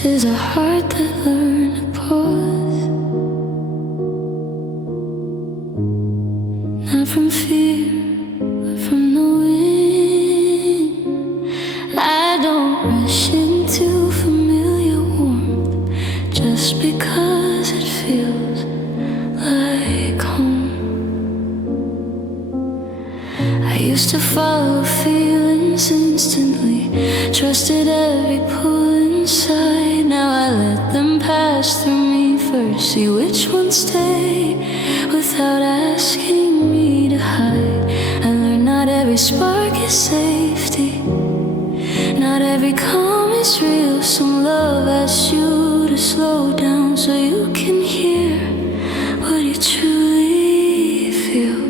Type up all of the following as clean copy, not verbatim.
This is a heart that learned to pause, not from fear, but from the wind. I don't rush into familiar warmth just because it feels like home. I used to follow feelings instantly, trusted every pull inside. Now I let them pass through me first, see which ones stay without asking me to hide. I learned not every spark is safety, not every calm is real. Some love asks you to slow down so you can hear what you truly feel.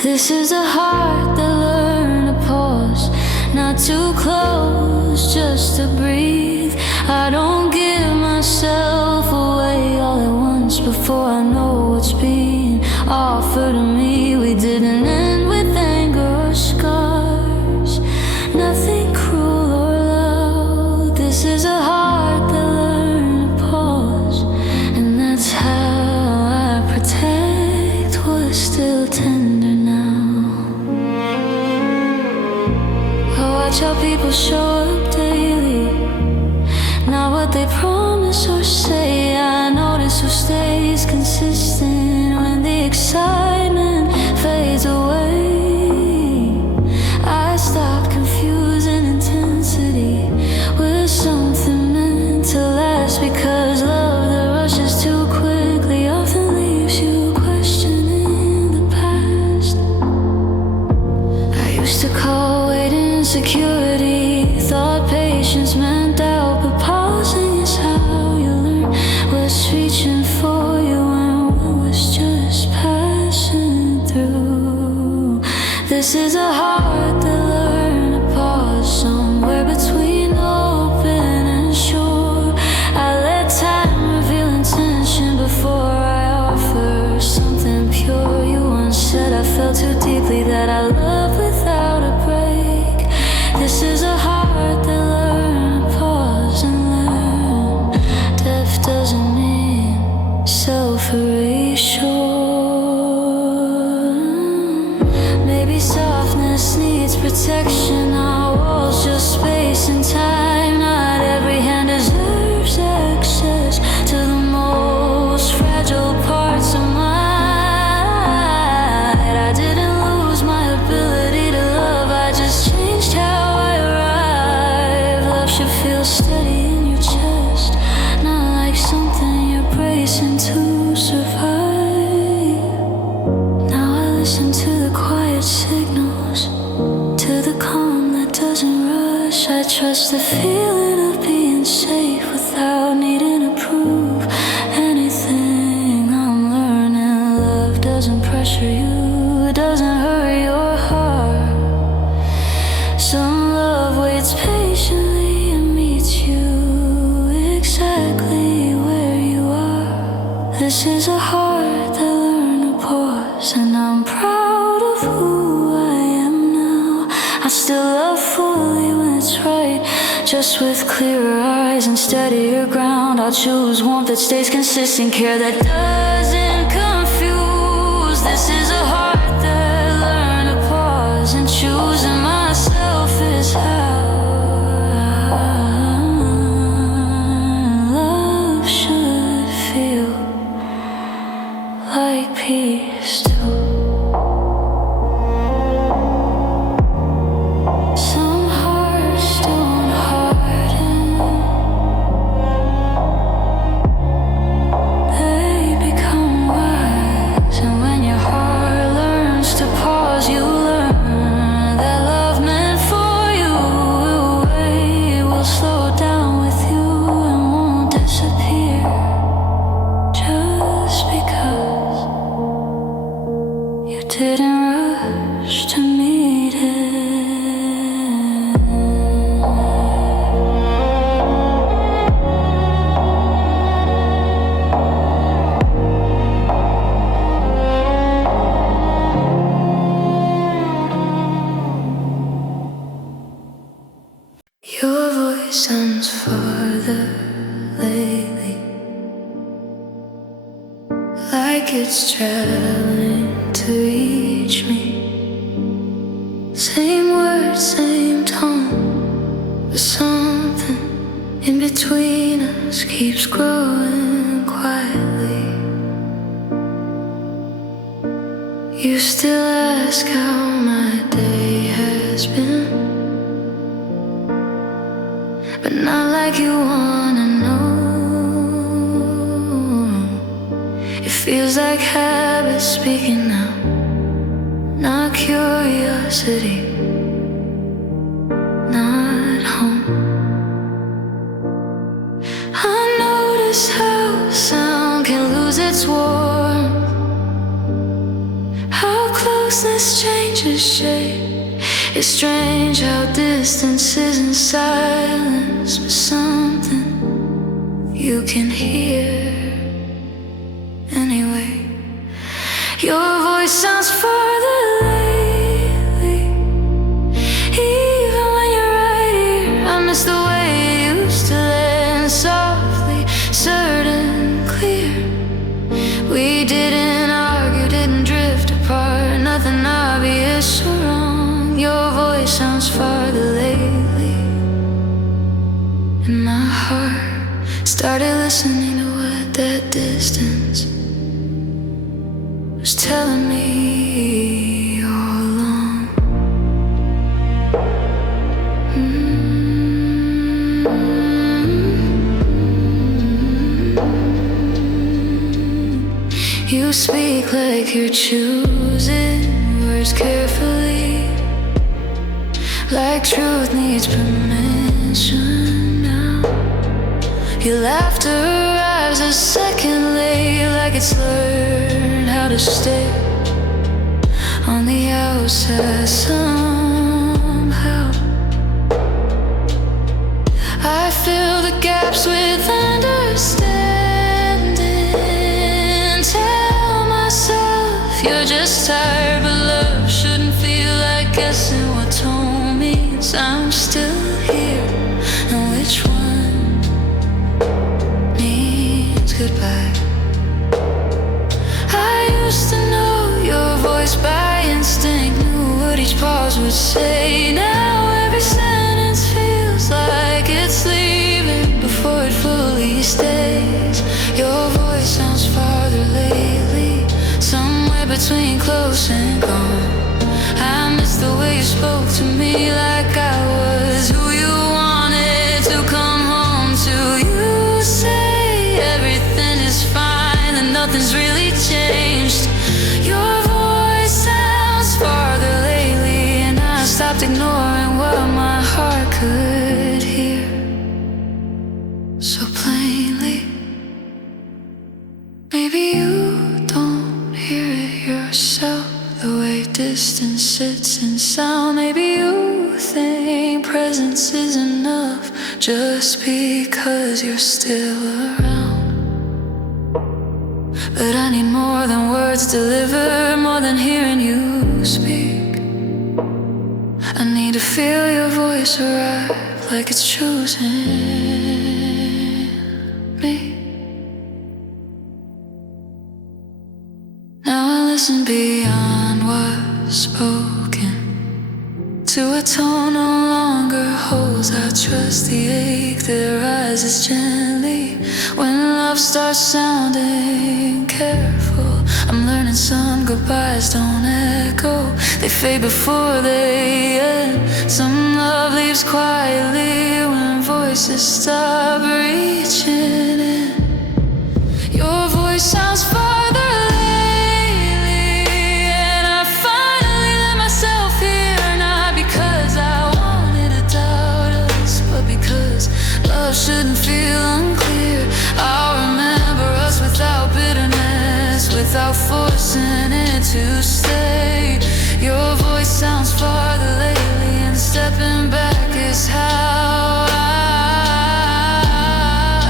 This is a heart that learned to pause, not too close, just to breathe. I don't give myself away all at once before I know what's being offered to me. We didn't end with anger or scars, nothing cruel or loud. This is a heart that learned to pause, and that's how I protect what's still tender. Watch how people show up daily, not what they promise or say. I notice who stays consistent when the excitement fades away. I stopped confusing intensity with something meant to last, because love that rushes too quickly often leaves you questioning the past. I used to call waiting insecurity, thought patience meant doubt, but pausing is how you learn what's reaching for you and what was just passing through. This is a heart that learned to pause, somewhere between open and sure. I let time reveal intention before I offer something pure. You once said I felt too deeply, that I love without a break. This is a heart that learned to pause and learn. Death doesn't mean self-erasure. Maybe softness needs protection. Our walls just space and time. Not every hand deserves access to the most fragile parts of mine. I didn't lose my ability to love, I just changed how feel steady in your chest, not like something you're bracing to survive. Now I listen to the quiet signals, to the calm that doesn't rush. I trust the feeling of being safe without needing to prove anything. I'm learning love doesn't pressure you, it doesn't hurt your heart. Some love waits patiently, exactly where you are. This is a heart that learned to pause, and I'm proud of who I am now. I still love fully when it's right, just with clearer eyes and steadier ground. I'll choose warmth that stays consistent, care that doesn't confuse. This is a heart that learned to pause, and choosing myself is how like peace too. Some hearts don't harden, they become wise. And when your heart learns to pause, you learn that love meant for you. It will slow down with you and won't disappear just because you didn't rush to meet it. Your voice sounds farther lately, like it's traveling to reach me. Same words, same tone, but something in between us keeps growing quietly. You still ask how my day has been, but not like you wanna know. It feels like habit speaking now, not curiosity, not home. I notice how sound can lose its warmth, how closeness changes shape. It's strange how distance isn't silence, but something you can hear anyway. Your voice sounds farther lately, even when you're right here. I miss the way you used to land softly, certain, clear. We didn't argue, didn't drift apart, nothing obvious or wrong. Your voice sounds farther lately, and my heart started listening to what that distance was telling me all along. You speak like you're choosing words carefully, like truth needs permission now. Your laughter arrives a second late, like it's learned how to stay on the outside somehow. I fill the gaps with understanding, tell myself you're just tired, but love shouldn't feel like guessing what tone means. I'm still here, and which one means goodbye? I used to know your voice by instinct, knew what each pause would say. Now every sentence feels like it's leaving before it fully stays. Your voice sounds farther lately, somewhere between close and gone. I miss the way you spoke to me, like I was who you wanted to come home to. You say everything is fine and nothing's really changed. Your voice sounds farther lately, and I stopped ignoring what my heart could hear so plainly. Maybe you don't hear it yourself, the way distance sits in sound. Maybe you think presence is enough just because you're still around. But I need more than words delivered, more than hearing you speak. I need to feel your voice arrive, like it's choosing me. Now I listen beyond what's spoken, to a tone no longer holds. I trust the ache that rises gently when love starts sounding careful. I'm learning some goodbyes don't echo, they fade before they end. Some love leaves quietly when voices stop reaching in. Your voice sounds farther lately, and I finally let myself hear, not because I wanted to doubt us, but because love shouldn't feel unclear. I'll remember us without bitterness, without forcing it to stay. Your voice sounds farther lately, and stepping back is how I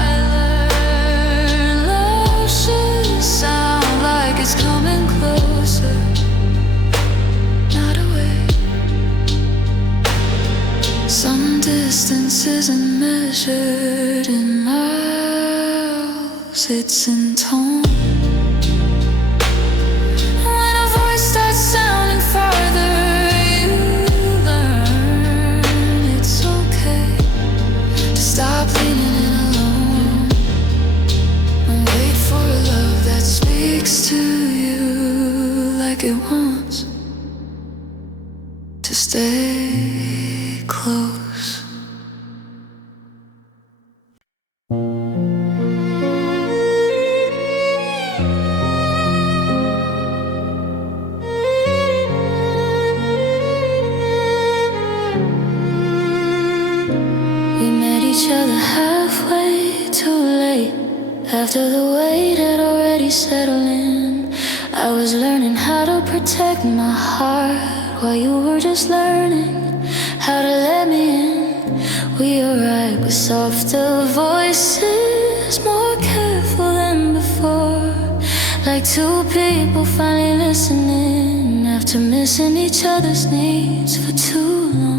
learn. Love should sound like it's coming closer, not away. Some distance isn't measured in miles. it's in tone. When a voice starts sounding farther, you learn it's okay to stop leaning in alone and wait for a love that speaks to you like it wants to stay close. Each other halfway too late. After the weight had already settled in, I was learning how to protect my heart while you were just learning how to let me in. We arrived with softer voices, more careful than before, like two people finally listening after missing each other's needs for too long.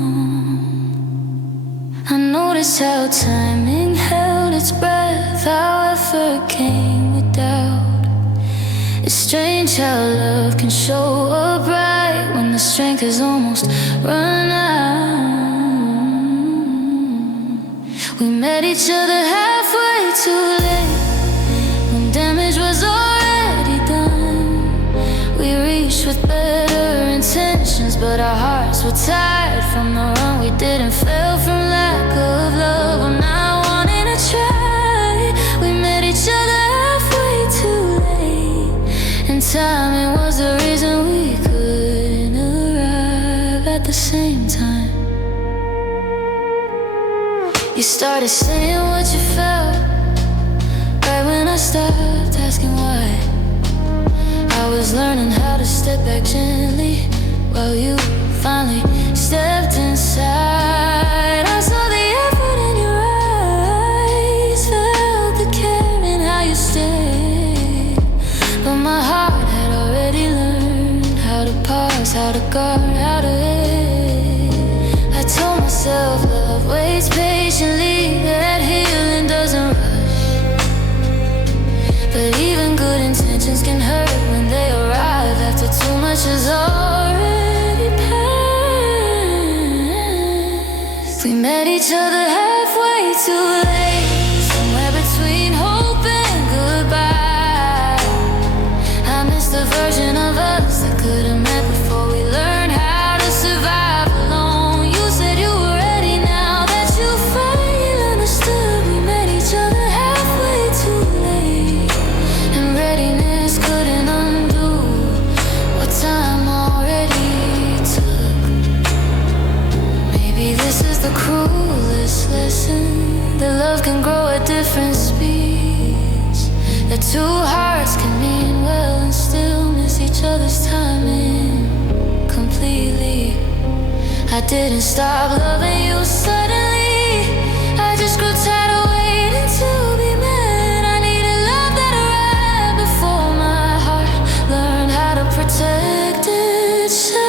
I noticed how timing held its breath, how effort came with doubt. It's strange how love can show up right when the strength is almost run out. We met each other halfway too late, when damage was already done. We reached with better intentions, but our hearts were tired from the run. We didn't fail from lack of love or not wanting to try. We met each other halfway too late, and timing was the reason we couldn't arrive at the same time. You started saying what you felt right when I stopped asking why. I was learning how to step back gently while you finally stepped inside. I saw the effort in your eyes, felt the care in how you stayed, but my heart had already learned how to pause, how to guard, how to wait. I told myself love waits patiently, that healing doesn't rush, but even good intentions can hurt when they arrive after too much is already passed. We met each other halfway too late, somewhere between hope and goodbye. I missed the version of us that could have met before we learned how to survive alone. You said you were ready now that you finally understood. We met each other halfway too late, and readiness couldn't undo what time already took. Maybe this is the cruelest lesson, that love can grow at different speeds, that two hearts can mean well and still miss each other's timing completely. I didn't stop loving you suddenly, I just grew tired of waiting to be met. I needed love that arrived before my heart learned how to protect itself.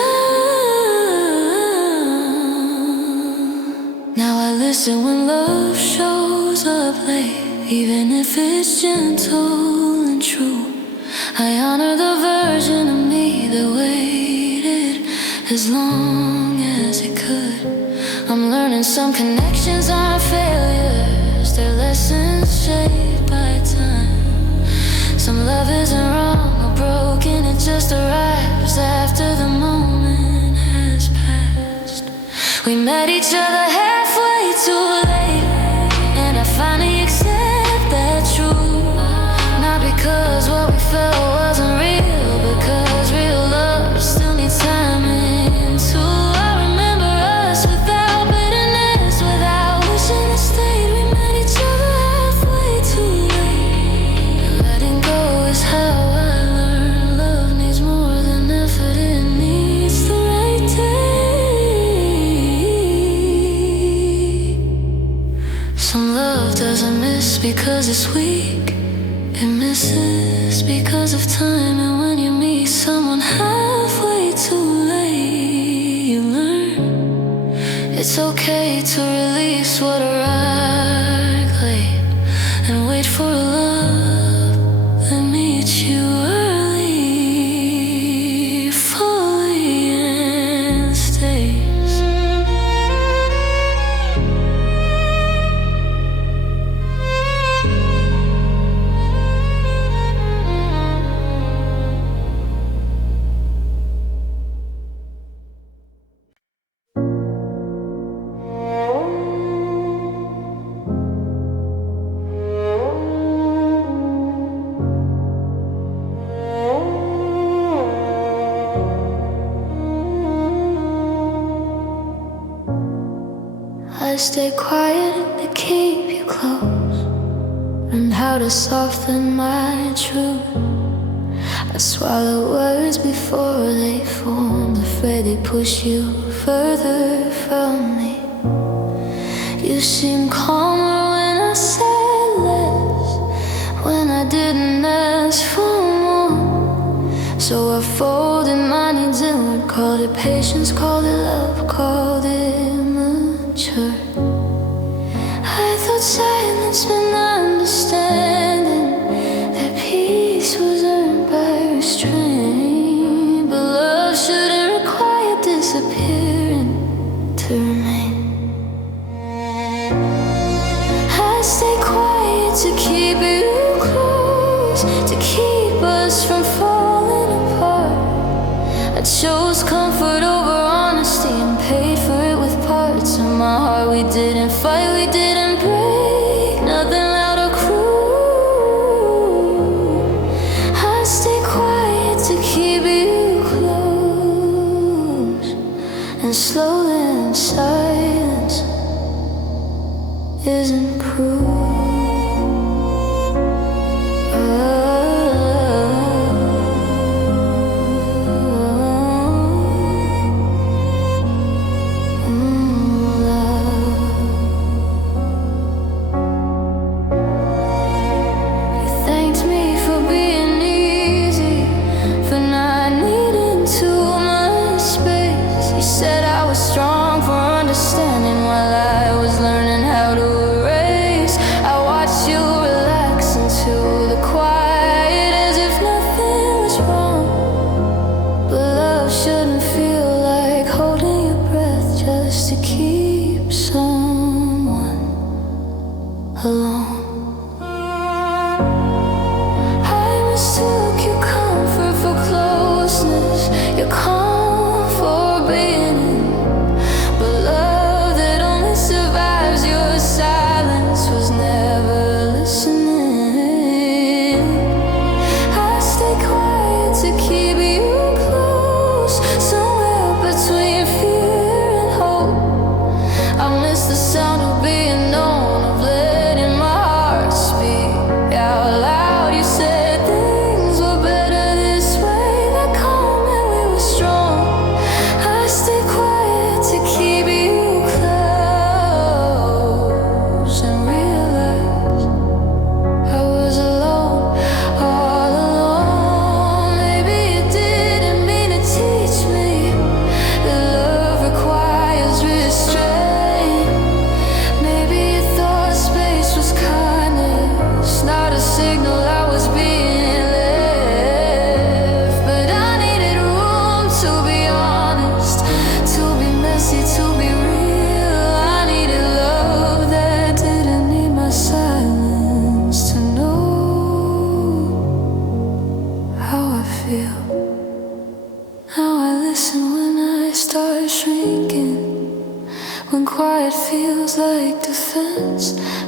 Now I listen when love shows up late, even if it's gentle and true. I honor the version of me that waited as long as it could. I'm learning some connections aren't failures, they're lessons shaped by time. Some love isn't wrong or broken, it just arrives after the moment has passed. We met each other halfway too late, and I finally accept that truth. Not because what we felt wasn't real, because real love still needs timing too. I remember us without bitterness, without wishing it stayed. We met each other halfway too late, and letting go is how I learned love needs more than effort, it needs the right take. Some love doesn't miss because it's weak, it misses because of time. And when you meet someone halfway too late, you learn it's okay to release what arrived late and wait for love stay quiet to keep you close, and how to soften my truth. I swallow words before they form, afraid they push you further from me. You seem calmer when I said less, when I didn't ask for more. So I folded my needs inward, called it patience, called it love, called it mature. I thought silence meant understanding, that peace was earned by restraint. But love shouldn't require disappearing to remain. I stay quiet to keep you close, to keep us from falling apart. I chose comfort over honesty and paid for it with parts of my heart. We didn't fight, we didn't break, nothing loud or cruel. I stay quiet to keep you close, and slowly in silence isn't cruel.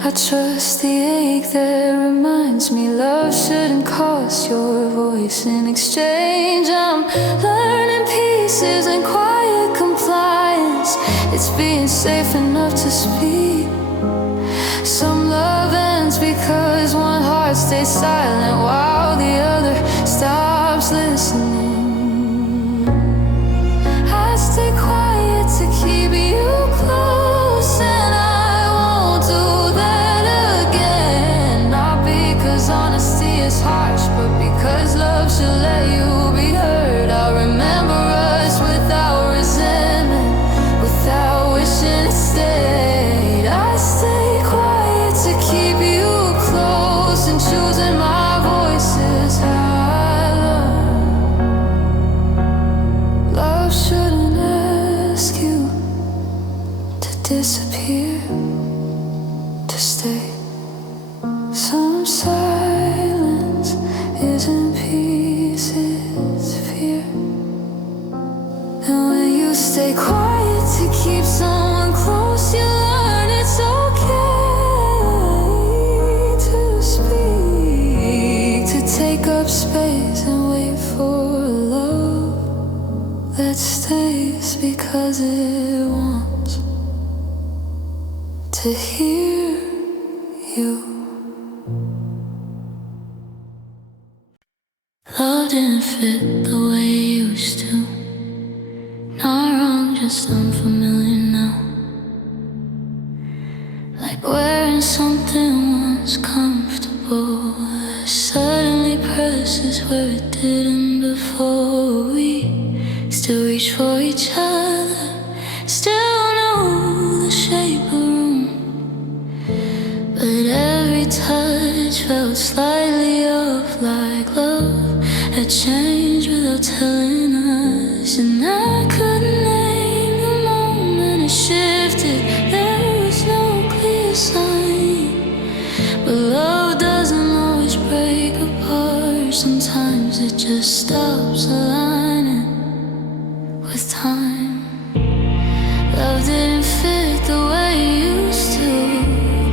I trust the ache that reminds me love shouldn't cost your voice in exchange. I'm learning pieces and quiet compliance. It's being safe enough to speak. Some love ends because one heart stays silent while the other stops listening. I stay quiet to keep you close, and I won't do that again. Not because honesty is harsh, but because love should let you be heard. I'll remember us without resentment, without wishing it stayed. I stay quiet to keep you close, and choosing my voice is how I learn. Love shouldn't ask you to disappear, to stay. Some silence isn't peace, it's fear. And when you stay quiet to keep someone close, you learn it's okay to speak, to take up space and wait for love that stays because it wants. to hear you. Love didn't fit the way it used to. Not wrong, just unfamiliar now. Like wearing something once comfortable suddenly presses where it didn't before. We still reach for each other, still know the shape of room, but every touch felt slightly off, like love had changed without telling us. And I couldn't name the moment it shifted. There was no clear sign, but love doesn't always break apart. Sometimes it just stops aligning with time. Love didn't fit the way it used to,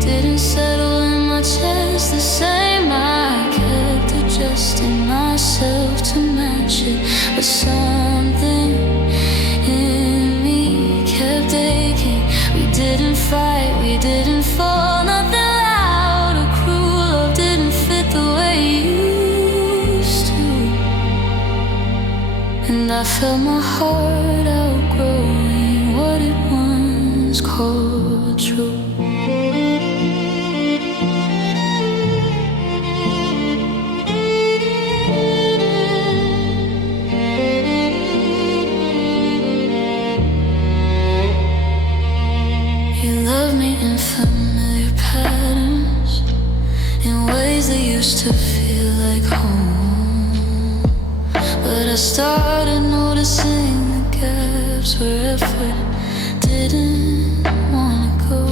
didn't settle in my chest the same. I kept adjusting myself to match it, but something in me kept aching. We didn't fight, we didn't fall, nothing loud or cruel. Love didn't fit the way it used to, and I felt my heart outgrowing what it once called true. You love me in familiar patterns, in ways that used to feel like home. But I started noticing the gaps where effort didn't wanna go.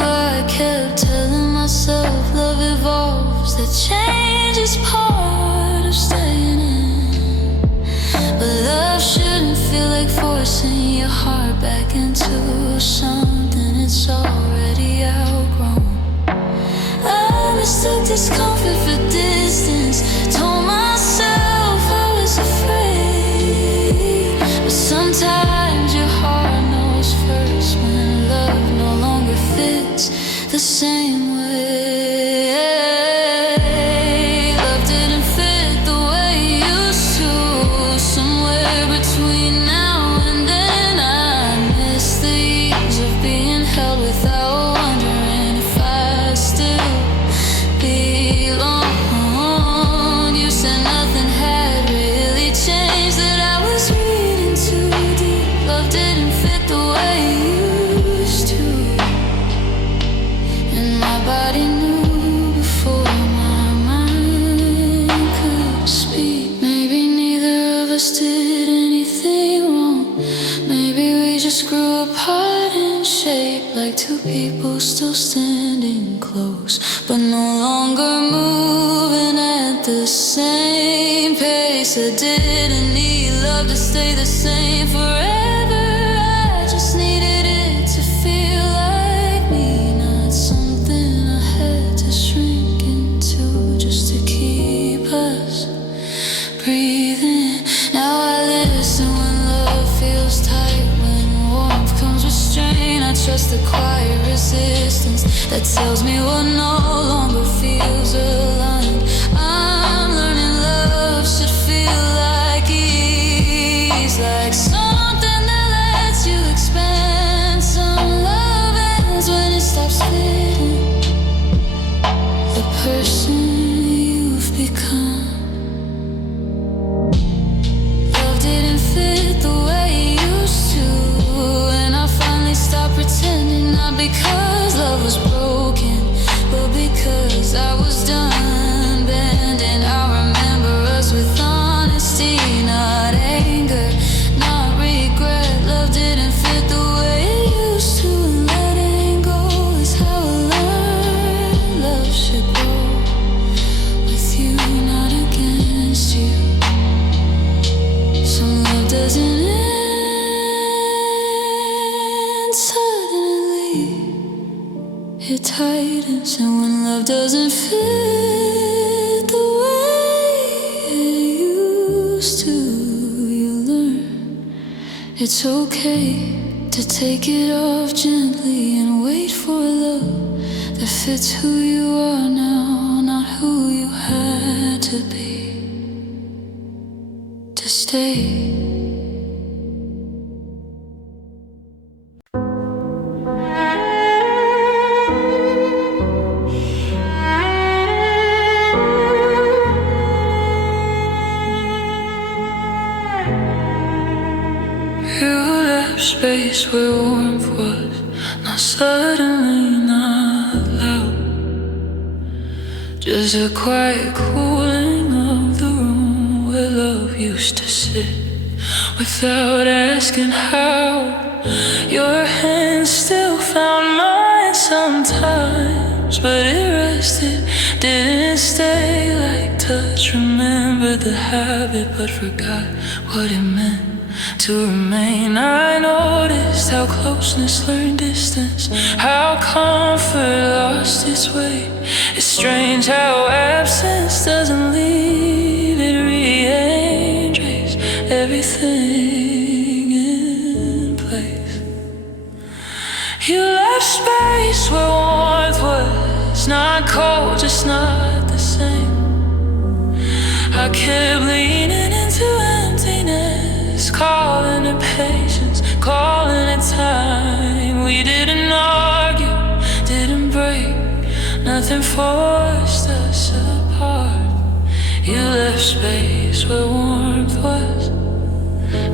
I kept telling myself love evolves, that change is part of staying in. But love shouldn't feel like forcing your heart back into something it's already outgrown. I mistook discomfort for distance, told myself I was afraid. But sometimes your heart knows first when love no longer fits the same way. Love didn't fit the way it used to. Somewhere between now and then I miss the years of being held without wondering if I still belong. You said nothing had really changed, that I was reading too deep. Love didn't fit the way it used to, and my body knew before my mind could speak. Maybe neither of us did anything wrong. Maybe we just grew apart in shape, like two people still standing close, but no longer moving at the same pace. I didn't need love to stay the same forever. I just needed it to feel like me, not something I had to shrink into just to keep us breathing. Now I listen when love feels tight, when warmth comes with strain. I trust the quiet resistance that tells me what no longer feels aligned. I'm learning love should feel like ease, like something that lets you expand. Some love ends when it stops fitting the person you've become. Love didn't fit the way it used to, and I finally stopped pretending. Not because love was broken, but because I was done bending. I remember us with honesty, not anger, not regret. Love didn't fit the way it used to, and letting go is how I learned love should go. With you, not against you. Some love doesn't end suddenly, it tightens. And when love doesn't fit the way it used to, you learn it's okay to take it off gently and wait for love that fits who you are now, not who you had to be to stay. Space where warmth was not suddenly, not loud, just a quiet cooling of the room where love used to sit without asking how. Your hand still found mine sometimes, but it rested, didn't stay like touch. Remembered the habit but forgot what it meant to remain. I noticed how closeness learned distance, how comfort lost its way. It's strange how absence doesn't leave, it rearranges everything in place. You left space where warmth was not cold, just not the same. I kept leaning into emptiness, calling it patience, calling it time. We didn't argue, didn't break, nothing forced us apart. You left space where warmth was,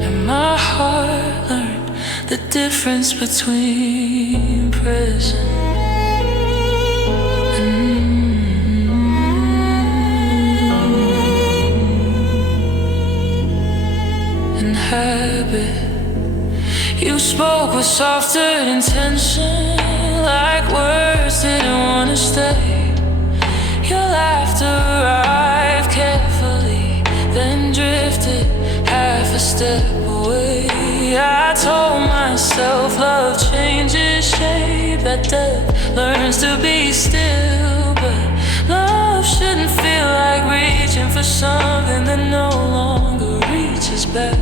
and my heart learned the difference between present habit. You spoke with softer intention, like words didn't want to stay. Your laughter arrived carefully, then drifted half a step away. I told myself love changes shape, that death learns to be still. But love shouldn't feel like reaching for something that no longer reaches back.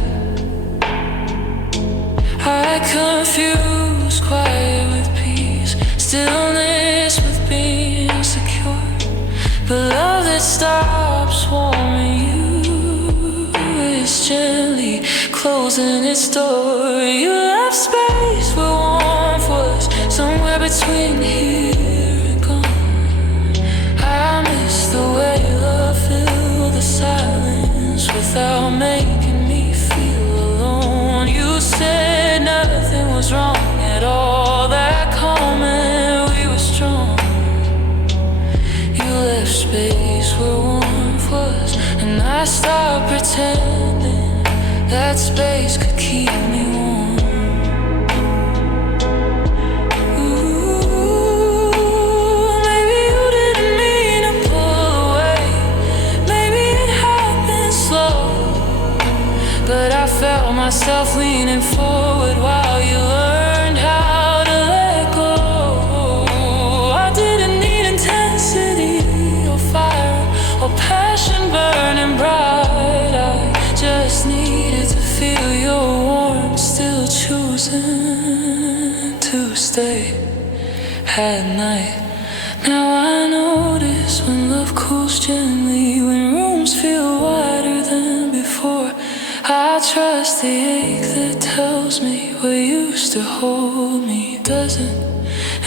I confuse quiet with peace, stillness with being secure. But love that stops warming you is gently closing its door. You left space where warmth was, somewhere between here and gone. I miss the way love filled the silence without making me feel alone. You said nothing was wrong at all, that comment we were strong. You left space where warmth was, and I stopped pretending that space could keep me warm. Ooh, maybe you didn't mean to pull away, maybe it happened slow, but I felt myself leaning forward while you learned how to let go. I didn't need intensity or fire or passion burning bright. I just needed to feel your warmth, still choosing to stay at night. Now I notice when love cools gently, when rooms feel wider than before. I trust the ache that tells me what used to hold me doesn't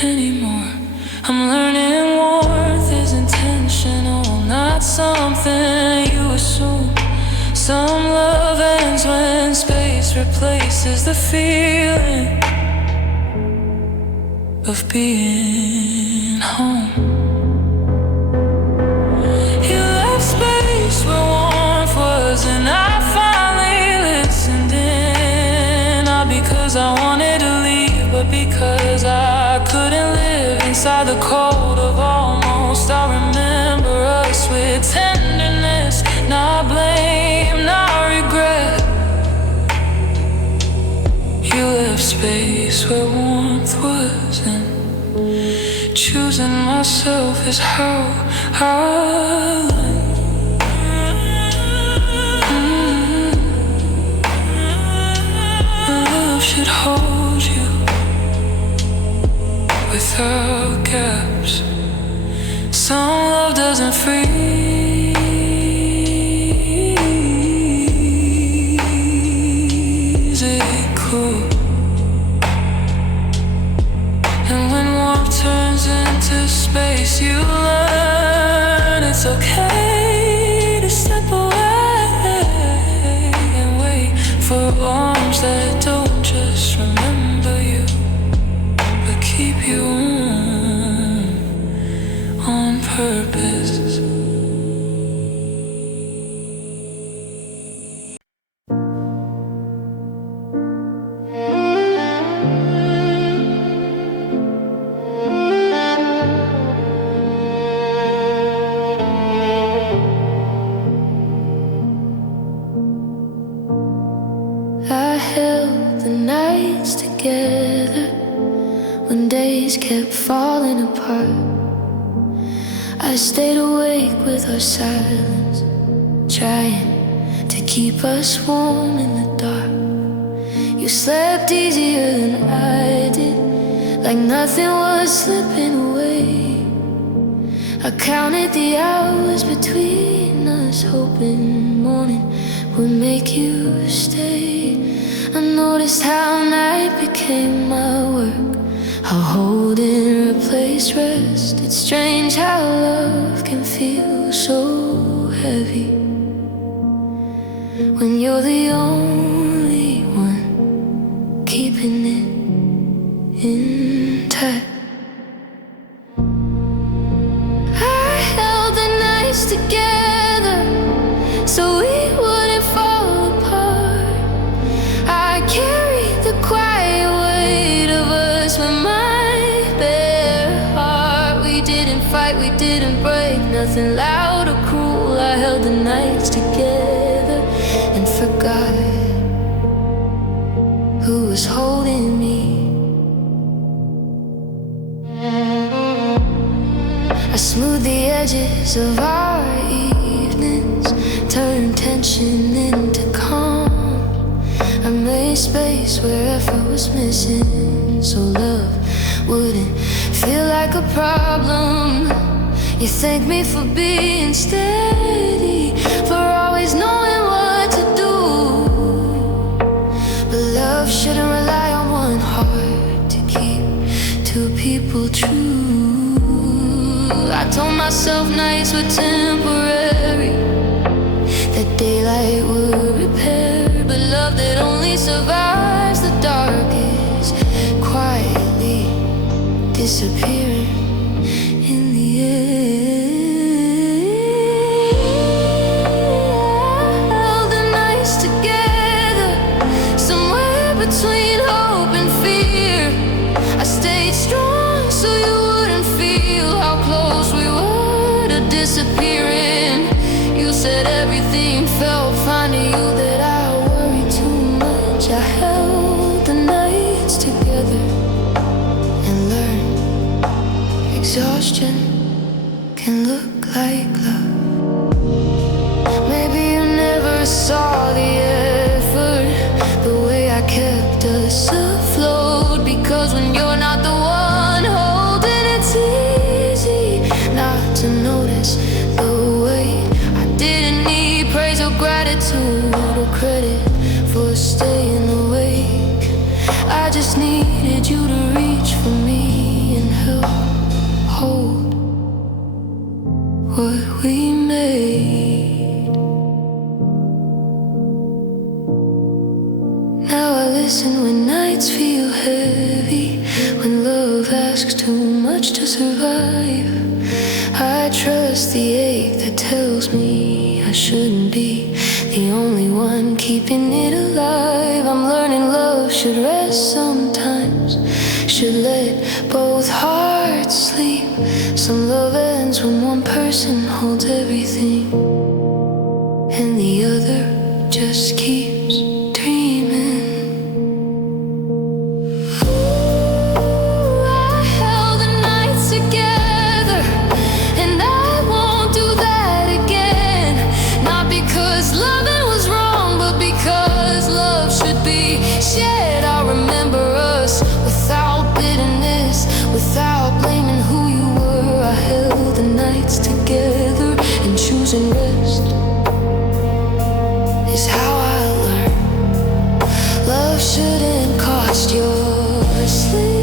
anymore. I'm learning warmth is intentional, not something you assume. Some love ends when space replaces the feeling of being home. You left space where warmth was, and I because I wanted to leave, but because I couldn't live inside the cold of almost. I remember us with tenderness, not blame, not regret. You left space where warmth was, and choosing myself is how I live. Should hold you without gaps. Some love doesn't freeze, it cools. And when warmth turns into space, you learn it's okay to step away and wait for arms that don't just remember you, but keep you on purpose. I held the nights together when days kept falling apart. I stayed awake with our silence, trying to keep us warm in the dark. You slept easier than I did, like nothing was slipping away. I counted the hours between us, hoping morning would make you stay. I noticed how night became my work, how holding replaced rest. It's strange how love can feel so heavy when you're the only one keeping it intact. I held the nights together so we wouldn't fall apart. I carried the quiet weight of us with my bare heart. We didn't fight, we didn't break, nothing loud or cruel. I held the nights together and forgot who was holding me. I smoothed the edges of our evenings, turned tension into calm. I made space where effort was missing, so love wouldn't feel like a problem. You thank me for being steady, for always knowing what to do. But love shouldn't rely on one heart to keep two people true. I told myself nights were temporary, that daylight would repair. But love that only survives the dark is quietly disappearing in the air. I held the nights together, somewhere between hope and fear. I stayed strong so you wouldn't feel how close we were to disappearing. You said everything felt fine to you, that I worried too much. I held the nights together and learned exhaustion can look like love. Maybe you never saw the effort, the way I kept us afloat. Because when you're not the one holding, it's easy not to notice the weight. I didn't need praise or gratitude or credit for staying awake. I just needed you to reach for me and help hold what we made. Now I listen when nights feel heavy, when love asks too much to survive. I trust the ache that tells me I shouldn't be the only one keeping it alive. I'm learning love should rest sometimes, should let both hearts sleep. Some love ends when one person holds everything and the other just keeps dreaming. Ooh, I held the nights together, and I won't do that again. Not because loving was wrong, but because love should be shared. I remember us without bitterness, without choosing rest is how I learn. Love shouldn't cost your sleep.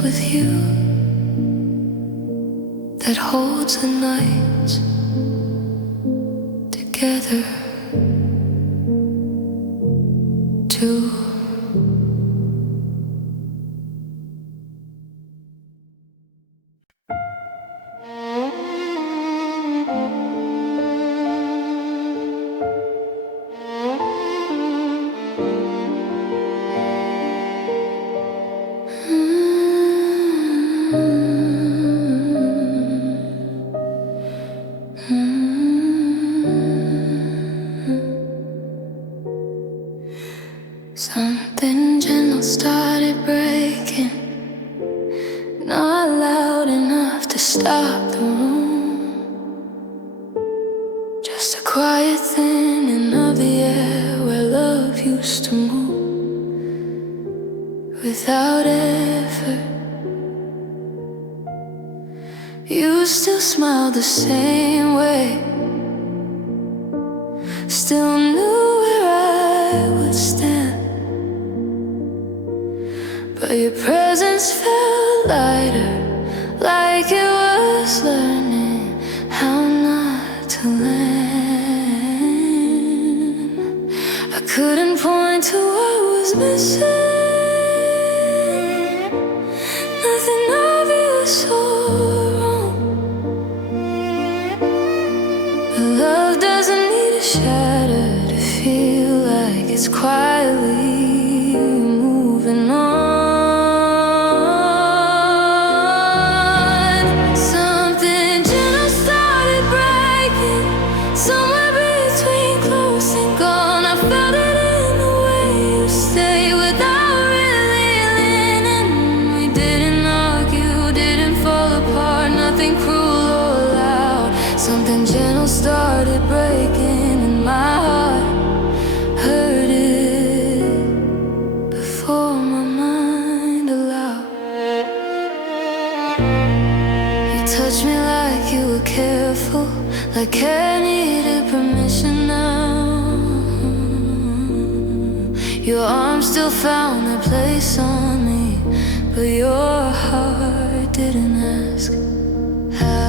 With you that holds the night together too. Something gentle started breaking, not loud enough to stop the room. Just a quiet thinning of the air where love used to move without effort. You still smiled the same way, still knew where I would stand. But your presence felt lighter, like it was learning how not to land. I couldn't point to what was missing. Nothing obvious or wrong, but love doesn't need a shatter to feel like it's quietly moving on. Something gentle started breaking and my heart heard it before my mind allowed. You touched me like you were careful, like I needed permission now. Your arms still found their place on me, but your heart didn't ask how.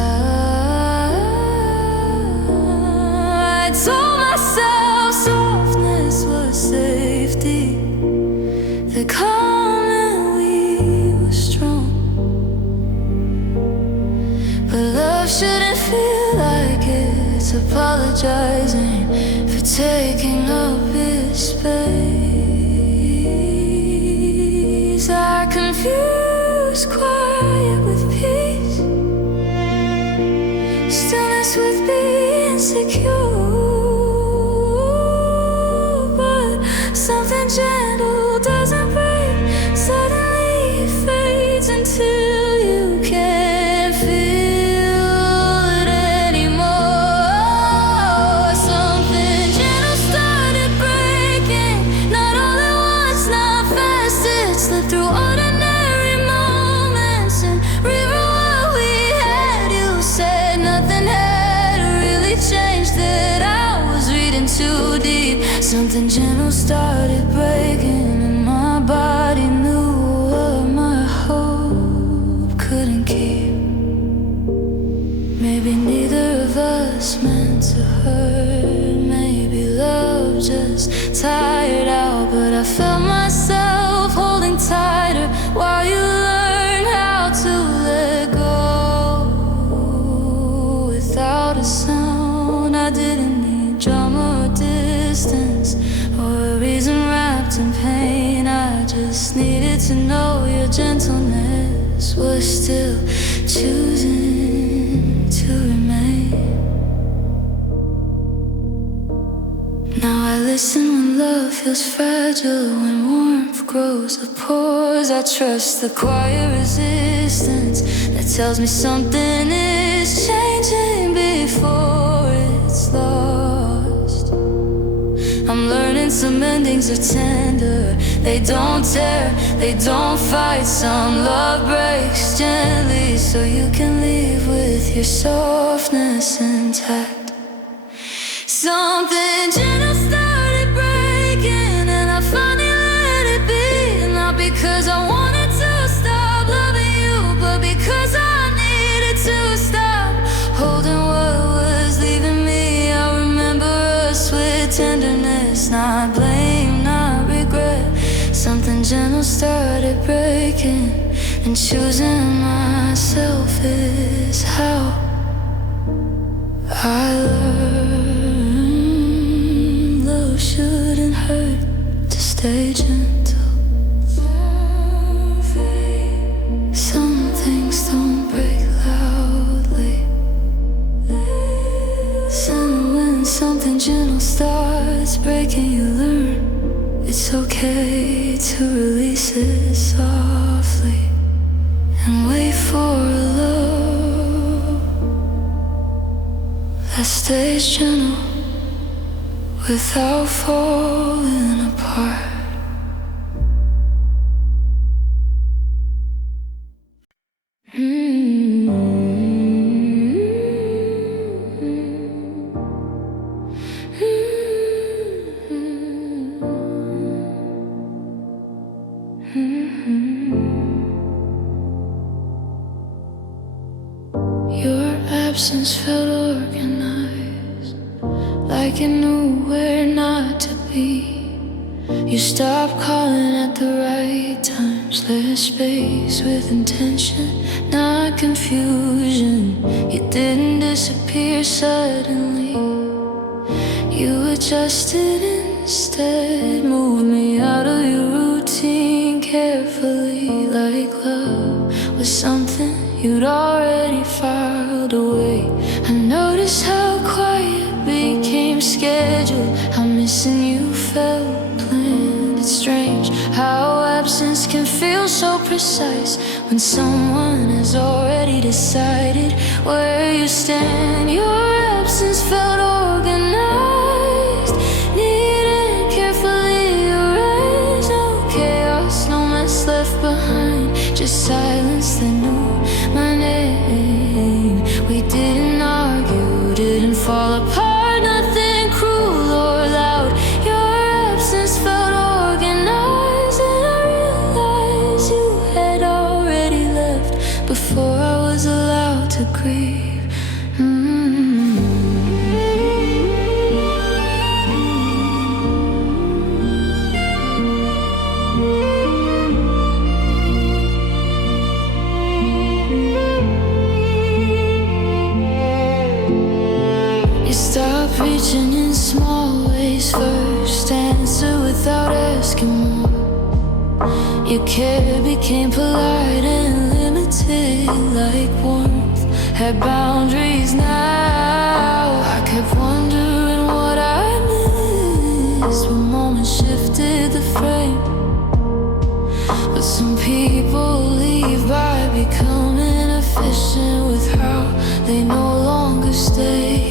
I told myself softness was safety, the calm and we were strong. But love shouldn't feel like it's apologizing for taking up its space. I confuse quiet with peace, stillness with being secure. Something gentle doesn't break, suddenly it fades until you can't feel it anymore. Something gentle started breaking, not all at once, not fast. It slipped through ordinary moments and rewrote what we had. You said nothing had really changed, that I was reading too deep. Something gentle started breaking and my body knew what my hope couldn't keep. Maybe neither of us meant to hurt, maybe love just tired out. But I felt myself holding tighter while you learned how to let go. Without a sound, I didn't need drama or distance or a reason wrapped in pain. I just needed to know your gentleness was still choosing to feels fragile when warmth grows the pores. I trust the quiet resistance that tells me something is changing before it's lost. I'm learning some endings are tender. They don't tear, they don't fight. Some love breaks gently, so you can leave with your softness intact. Something gentle started breaking, and I finally let it be. Not because I wanted to stop loving you, but because I needed to stop holding what was leaving me. I remember us with tenderness, not blame, not regret. Something gentle started breaking, and choosing myself is how I learned. Love shouldn't hurt, to stay gentle. Some things don't break loudly. So when something gentle starts breaking, you learn it's okay to release it softly and wait for a love that stays gentle without falling apart. Your absence felt organized, like you knew where not to be. You stopped calling at the right times, left space with intention, not confusion. You didn't disappear suddenly, you adjusted instead. Moved me out of your routine carefully, like love was something you'd already filed away. I noticed how quiet became scheduled, how missing you felt planned. It's strange how absence can feel so precise when someone has already decided where you stand. Your absence felt organized, neat and carefully arranged. No chaos, no mess left behind, just silence that knew my name. We didn't argue, didn't fall apart, nothing cruel or loud. Your absence felt organized, and I realized you had already left before I was allowed to grieve. Stop reaching in small ways first, answer without asking more. Your care became polite and limited, like warmth had boundaries now. I kept wondering what I missed, what moment shifted the frame. But some people leave by becoming efficient with how they no longer stay.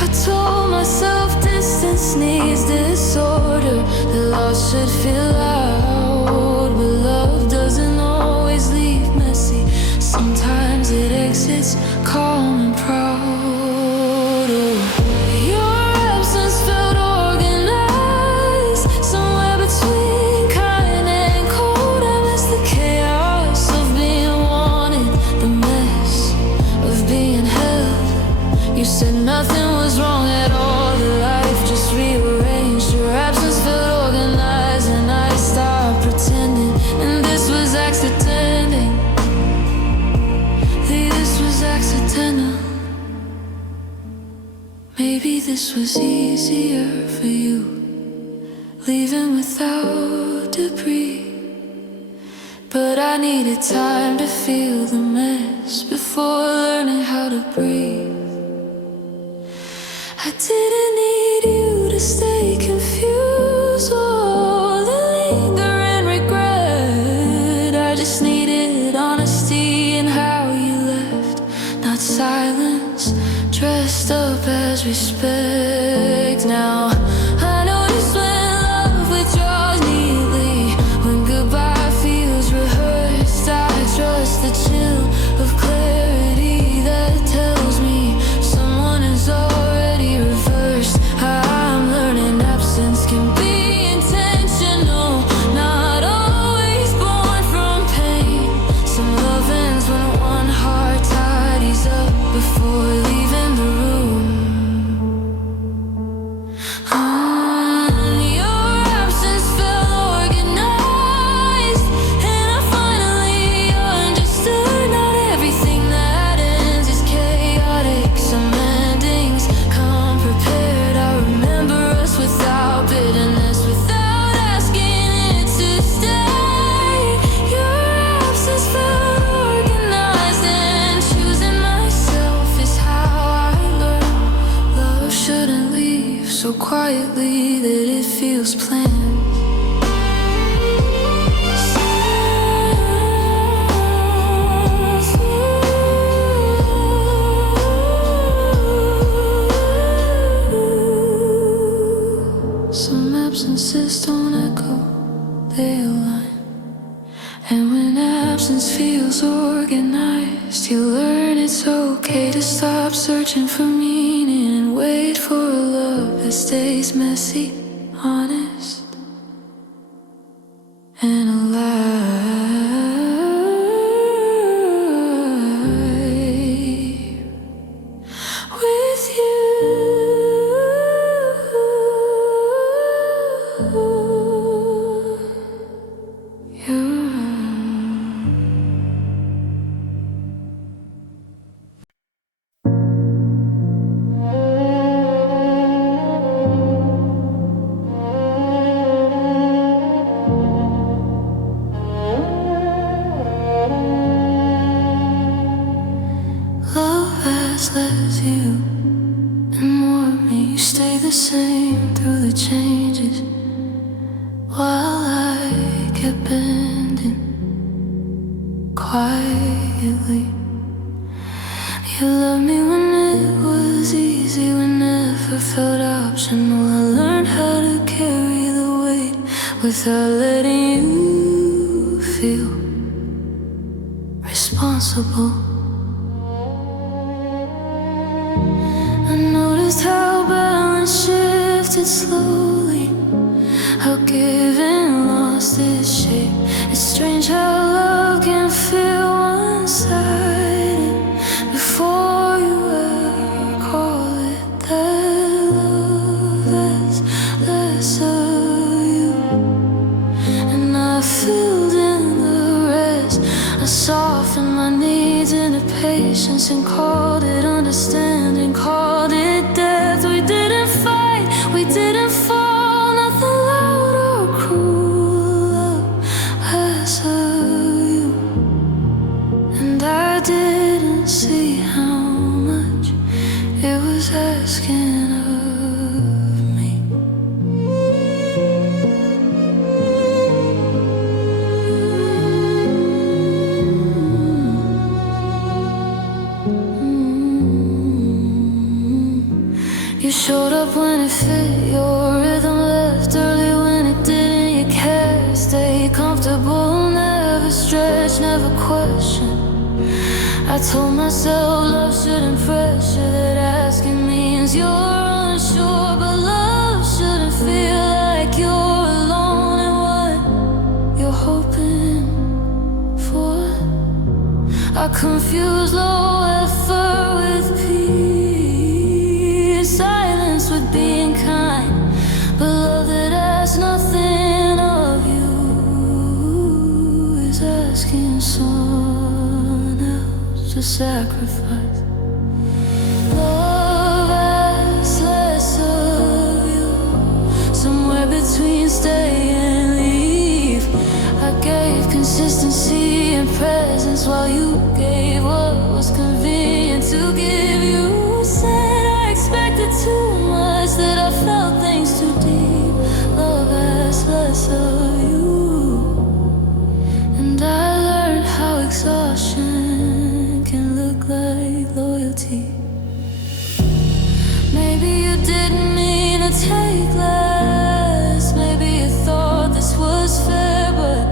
I told myself distance needs disorder, the loss should feel loud. But love doesn't always leave messy, sometimes it exits calm and proud. Your absence felt organized, somewhere between kind and cold. I miss the chaos of being wanted, the mess of being held. You said nothing was wrong at all, that life just rearranged. Your absence felt organized, and I stopped pretending, and this was accidental. This was accidental. Maybe this was easier for you, leaving without debris. But I needed time to feel the mess before learning how to breathe. I didn't need you to stay confused. silence, dressed up as respect. Now I notice when love withdraws neatly, when goodbye feels rehearsed. I trust the chill of clarity that tells me someone is already reversed. I'm learning absence can be intentional, not always born from pain. Some love ends when one heart tidies up before leaving the room. Your absence felt organized, and I finally understood not everything that ends is chaotic. Some endings come prepared. I remember us without bitterness, without asking it to stay. Your absence felt organized, and choosing myself is how I learn. Love shouldn't leave so quietly that it feels planned. Some absences don't echo, they align. And when absence feels organized, you learn it's okay to stop searching for meaning and wait for a love that stays messy, honest, and alive with you. Love has left you and more of me. You stay the same through the changes, while I kept bending quietly. You loved me when it was easy, when never felt optional. I learned how to carry the weight without letting you feel responsible. I noticed how balance shifted slowly, how giving lost its shape. It's strange how love can feel one-sided before you ever call it that. Love that's less of you, and I filled in the rest. I softened my needs into patience and called it understanding, called it depth. We didn't fight, we didn't fall, nothing loud or cruel. Love has of you, and I didn't see how much it was asking of me. You showed up when it fit your rhythm, left early when it didn't. You cared, stay comfortable, never stretch, never question. I told myself love shouldn't pressure, that asking means you're unsure. But love shouldn't feel like you're alone in what you're hoping for. I confuse low effort with peace, silence with being kind, but love that asks nothing of you is asking someone else to sacrifice. Love asks less of you, somewhere between stay and leave. I gave consistency and presence while you gave what was convenient to give. You said I expected too much, that I felt things too deep. Love asks less of you, and I learned how exhaustion can look like loyalty. see. Maybe you didn't mean to take less. Maybe you thought this was fair, but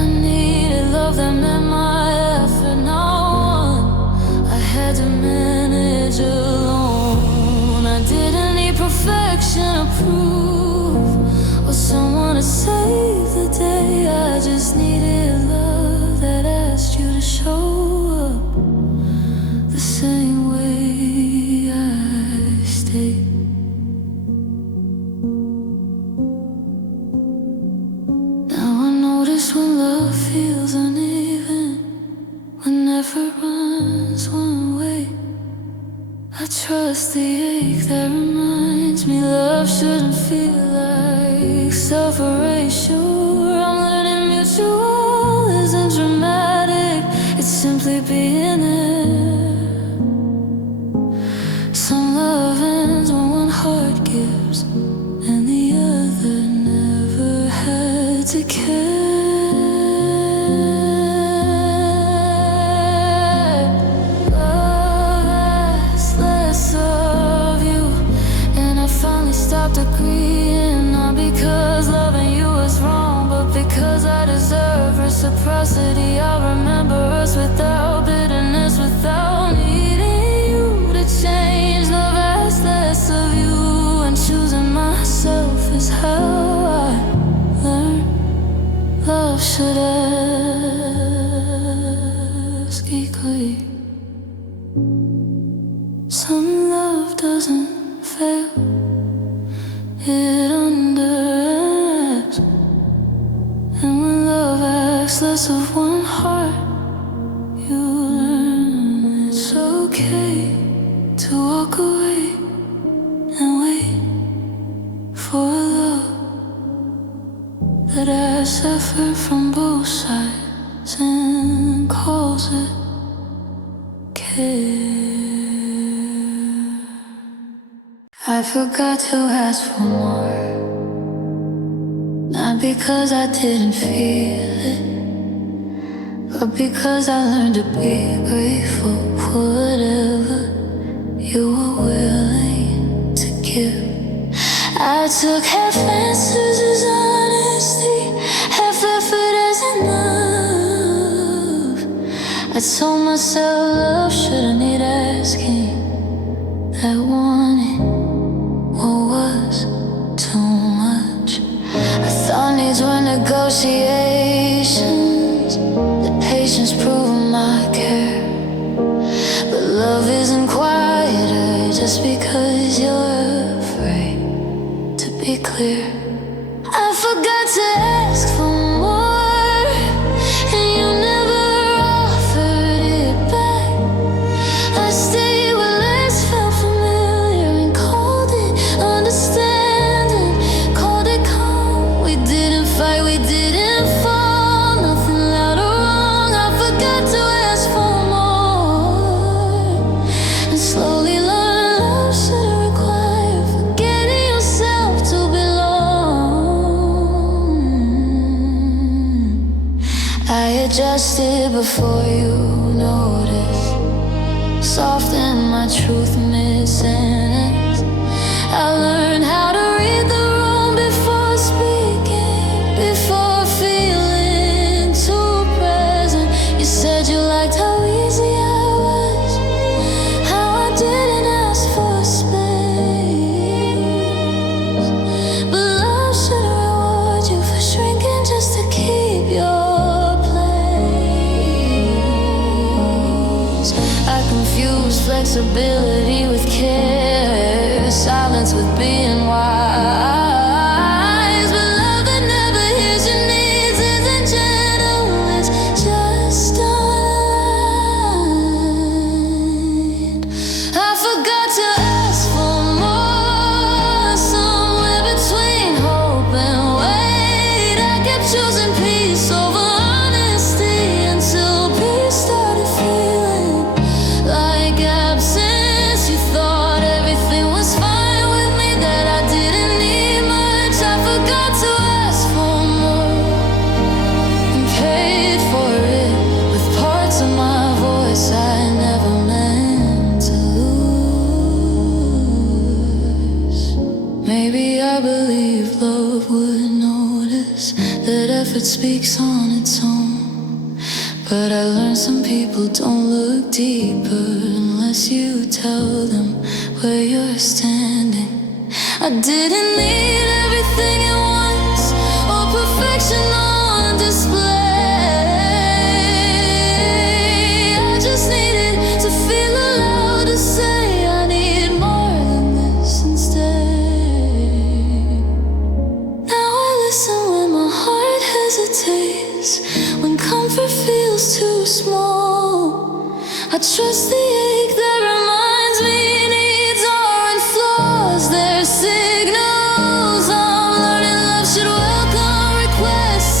I needed love that met my effort. Now I had to manage alone. I didn't need perfection to prove or someone to save the day. I just needed love that asked you to show up the same way I stayed. Now I notice when love feels uneven, when effort runs one way. I trust the ache that reminds me love shouldn't feel like self-erasure. I'm learning mutual isn't dramatic, it's simply being there. Some love ends when one heart gives and the other never had to care. Stopped agreeing, not because loving you was wrong, but because I deserve reciprocity. I remember us without bitterness, without needing you to change. Love asks less of you, and choosing myself is how I learn. Love should ask equally. Some love doesn't fail, it underacts. And when love asks less of one heart, you learn it's okay to walk away and wait for a love that asks effort from both sides and calls it care. I forgot to ask for more, not because I didn't feel it, but because I learned to be grateful for whatever you were willing to give. I took half answers as honesty, half effort as enough. I told myself love shouldn't need asking, that wanted what was too much. I thought needs were negotiations, that patience proved my care. But love isn't quieter just because you're afraid to be clear. I forgot to ask for more, and you never offered it back. I stayed where less felt familiar and called it understanding, called it calm. We didn't fight, we didn't fall, nothing loud or wrong. I forgot to ask for more, and slowly learned love shouldn't require forgetting yourself to belong. I adjusted before you noticed, softened my truth mid-sentence. I learned how to read the room before speaking, before feeling too present. You said you liked how easy I was, how I didn't ask for space. But love should reward you for shrinking just to keep your place. I confuse flexibility with care, silence with being wise. But love that never hears your needs isn't gentle, it's just unaligned. I forgot to ask for more, somewhere between hope and wait. I kept choosing peace over honesty until peace started feeling like absence. You thought everything was fine with me, that I didn't need it speaks on its own. But I learned some people don't look deeper unless you tell them where you're standing. I didn't need everything at once or perfection on display. I just needed to feel allowed to say I need more than this instead. Now I listen when my heart hesitates, when comfort feels too small. I trust the ache that reminds me needs aren't flaws, they're signals. I'm learning love should welcome requests,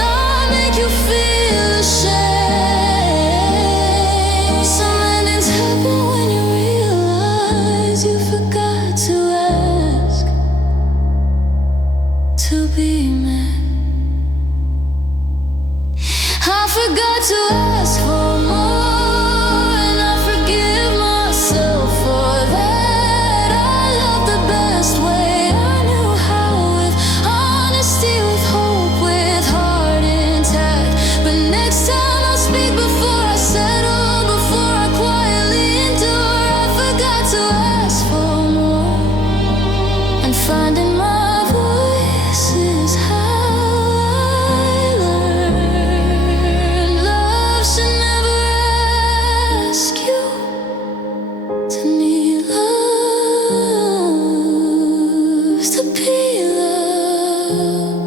not make you feel ashamed. Some endings happen when you realize you forgot to ask to be met. I forgot to ask for more, and I forgive myself for that. I love the best way I knew how, with honesty, with hope, with heart intact. But next time I'll speak before I settle, before I quietly endure. I forgot to ask for more, and finding my voice is how I learn. Love should never ask you to need love, to be loved.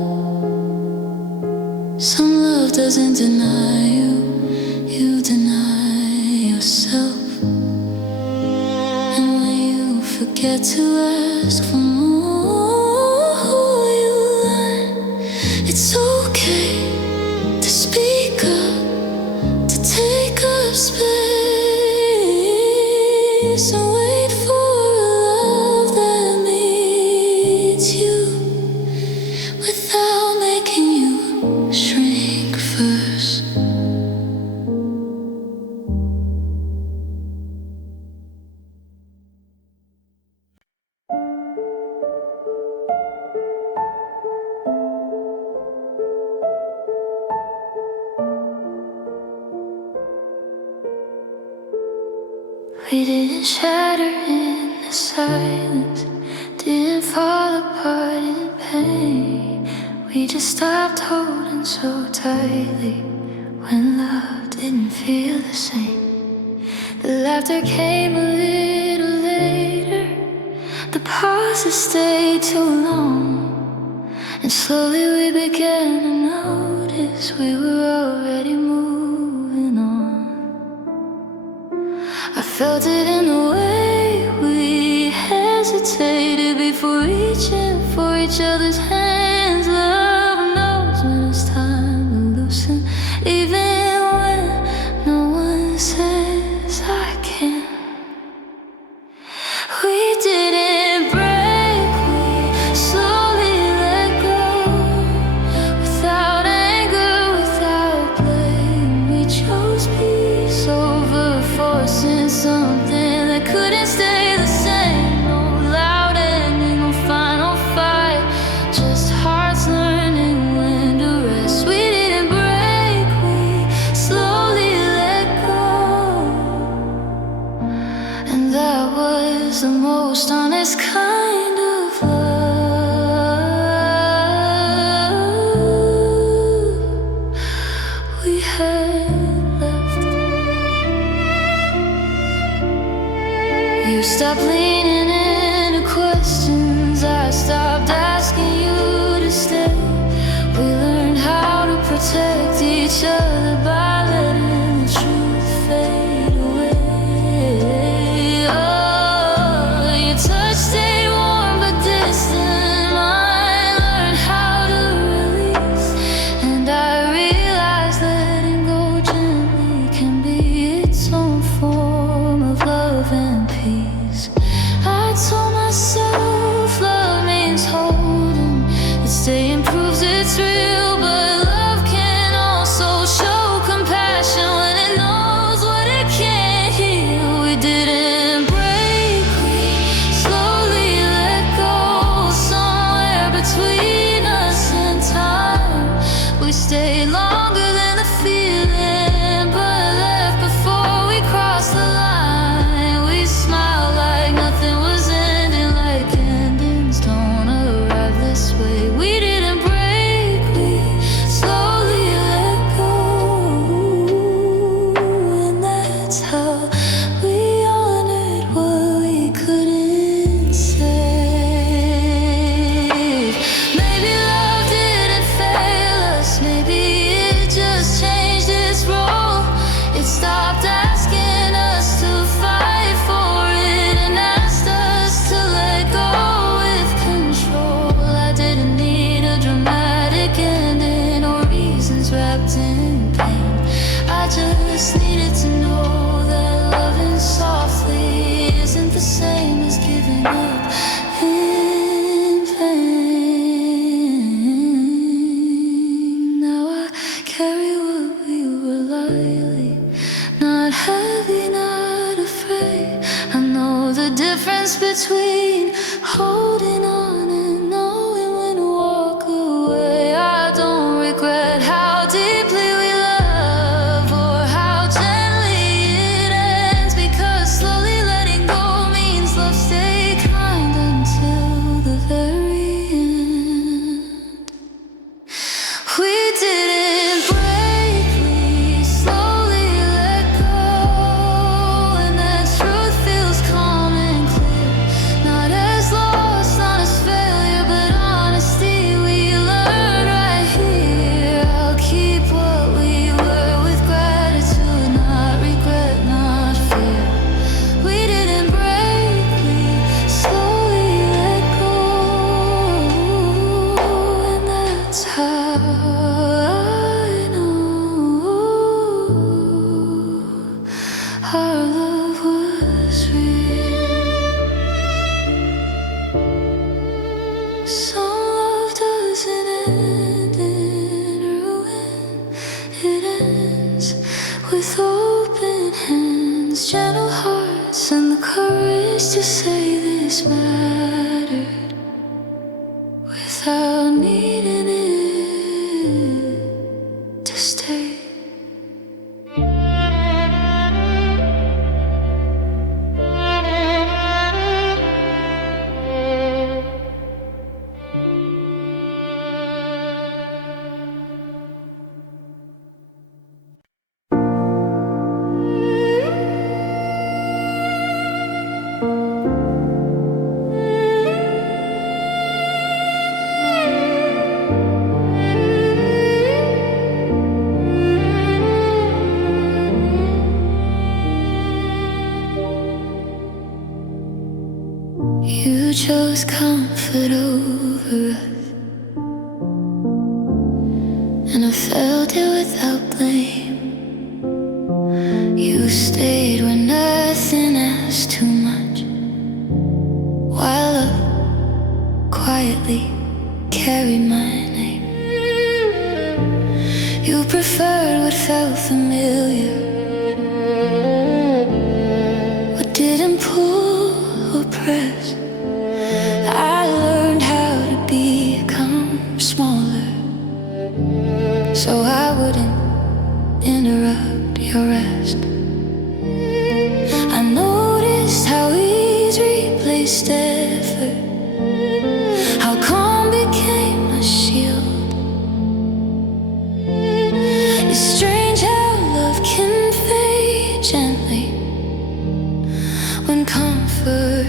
Some love doesn't deny you, you deny yourself. And when you forget to ask for more, you learn it's okay to speak up, to take up space, and wait for a love that meets you without making you shrink first. We didn't shatter in the silence, didn't fall apart in pain. We just stopped holding so tightly when love didn't feel the same. The laughter came a little later, the pauses stayed too long, and slowly we began to notice we were already moving on. I felt it in the way we hesitated before reaching for each other's hands. Love knows when it's time to loosen, even when no one says I can. We didn't break, we slowly let go, without anger, without blame. We chose peace over forcing something that couldn't stay the same. No loud ending, no final fight, just hearts learning when to rest. We didn't break, we slowly let go, and that was the most honest kind of love we had left. You stopped leaning into questions, I stopped asking you to stay. We learned how to protect each other by letting the truth fade away. Oh, your touch stayed warm but distant. Mine learned how to release, and I realized letting go gently can be its own form of love and peace. I told myself love means holding, that staying proves it's real, but love can also show compassion. heavy, not afraid. I know the difference between holding on and knowing when to walk away. I don't regret how deeply we love or how gently it ends, because slowly letting go means love stay kind until the very end. We didn't break, we slowly let go, and that truth feels calm and clear. Not as loss, not as failure, but honesty we learned right here. I'll keep what we were with gratitude, not regret, not fear. We didn't break, we slowly let go, and that's how I know our love was real. Some love doesn't end in ruin, it ends with open hands, gentle hearts, and the courage to say this mattered without needing it to stay. You chose comfort over us, and I felt it without blame. You stayed when nothing asked too much, while love quietly carried my name. You preferred what felt familiar, what didn't pull or press. I learned how to become smaller, so I wouldn't interrupt your rest. I noticed how ease replaced effort, how calm became a shield. It's strange how love can fade gently when comfort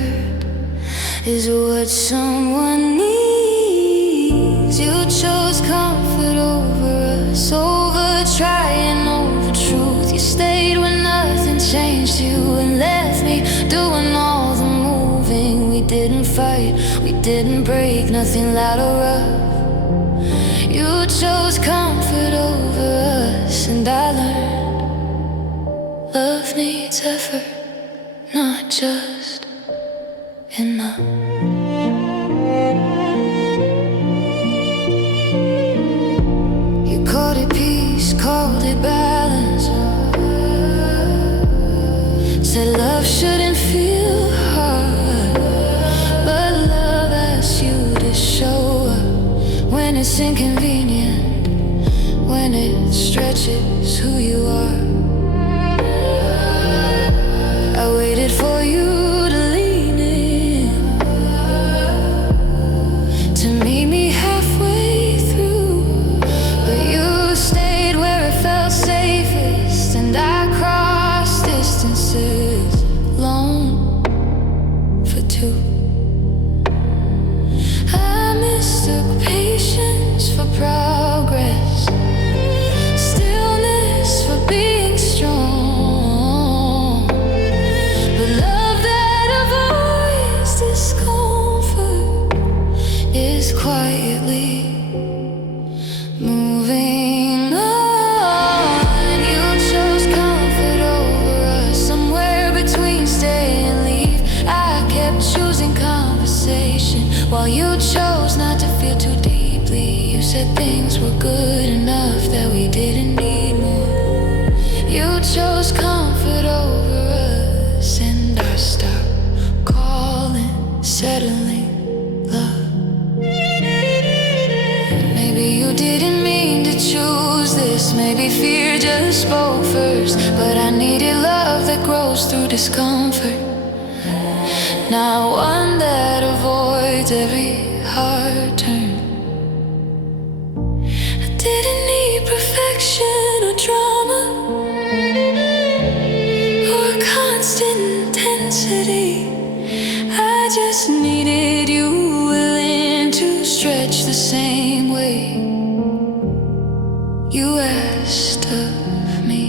is what someone needs. You chose comfort over us, over trying, over truth. You stayed when nothing changed you and left me doing all the moving. We didn't fight, we didn't break, nothing loud or rough. You chose comfort over us, and I learned love needs effort, not just enough. You called it peace, called it balance, said love shouldn't feel hard, but love asks you to show up when it's inconvenient, when it stretches who you are. I waited for you to lean in, to meet me halfway through, but you stayed where it felt safest, and I crossed distances long for two. I mistook patience for progress, stillness for being strong. Love that avoids discomfort is quietly moving on. You chose comfort over us, somewhere between stay and leave. I kept choosing conversation while you chose not to feel too deeply. You said things were good enough, that we didn't need more. You chose comfort over grows through discomfort, not one that avoids every hard turn. I didn't need perfection or drama or constant intensity. I just needed you willing to stretch the same way you asked of me.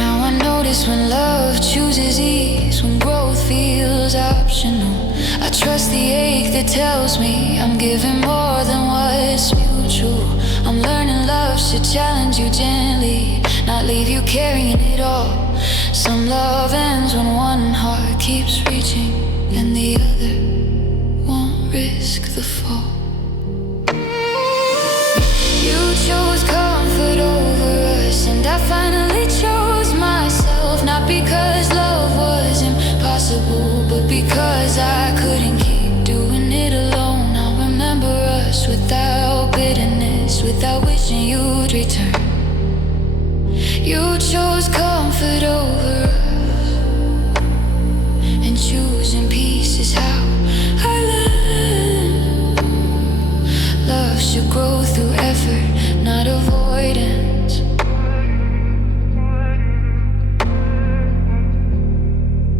Now I notice when love chooses ease, when growth feels optional. I trust the ache that tells me I'm giving more than what's mutual. I'm learning love should challenge you gently, not leave you carrying it all. Some love ends when one heart keeps reaching and the other won't risk the fall. You chose comfort over us, and I finally chose myself. Not because love was impossible, but because I couldn't keep doing it alone. I'll remember us without bitterness, without wishing you'd return. You chose comfort over us, and choosing peace is how I learn. Love should grow through effort, not avoidance.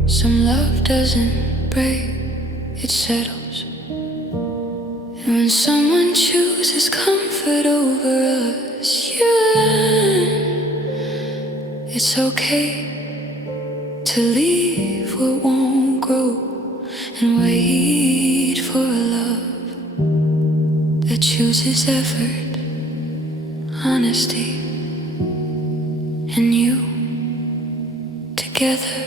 Some love doesn't break, it settles. And when someone chooses comfort over us, you learn it's okay to leave what won't grow and wait for a love that chooses effort, honesty, and you together.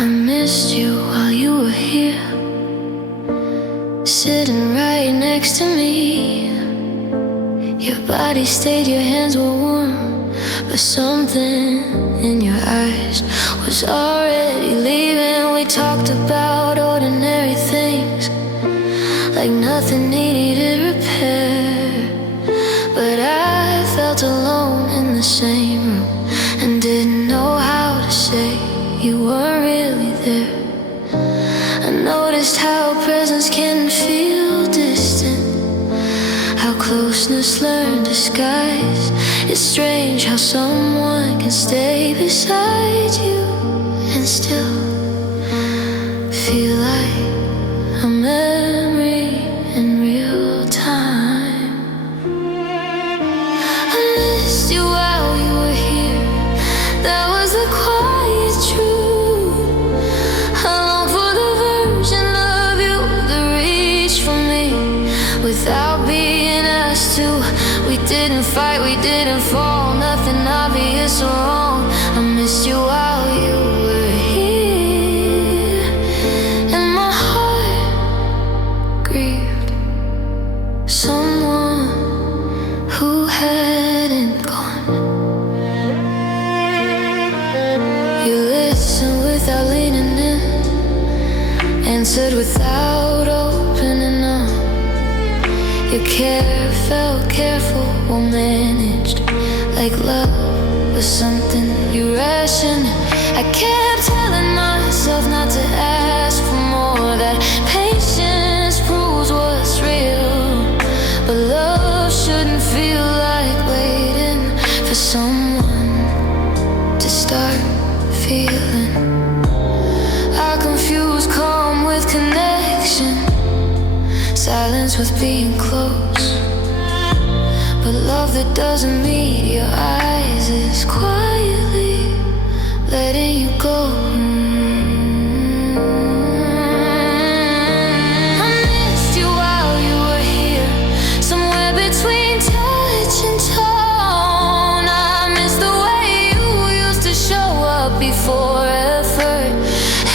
I missed you while you were here, sitting right next to me. Your body stayed, your hands were warm, but something in your eyes was already leaving. We talked about ordinary things, like nothing needed repair. But I felt alone in the same room and didn't know how to say you weren't really there. I noticed how presence can feel distant, how closeness learned disguise. It's strange how someone can stay beside you and still feel like a memory in real time. I missed you while you were here, that was the quiet truth. I long for the version of you that reached for me without being asked to. We didn't fight, we didn't fall, nothing obvious or wrong. I missed you while you were here, and my heart grieved someone who hadn't gone. You listened without leaning in, answered without opening up. Your care felt careful, well managed, like love was something you rationed. I kept telling myself not to ask for more, that patience proves what's real. But love shouldn't feel like waiting for someone to start feeling. I confuse calm with connection, silence with being close. But love that doesn't meet your eyes is quietly letting you go. I missed you while you were here, somewhere between touch and tone. I miss the way you used to show up before effort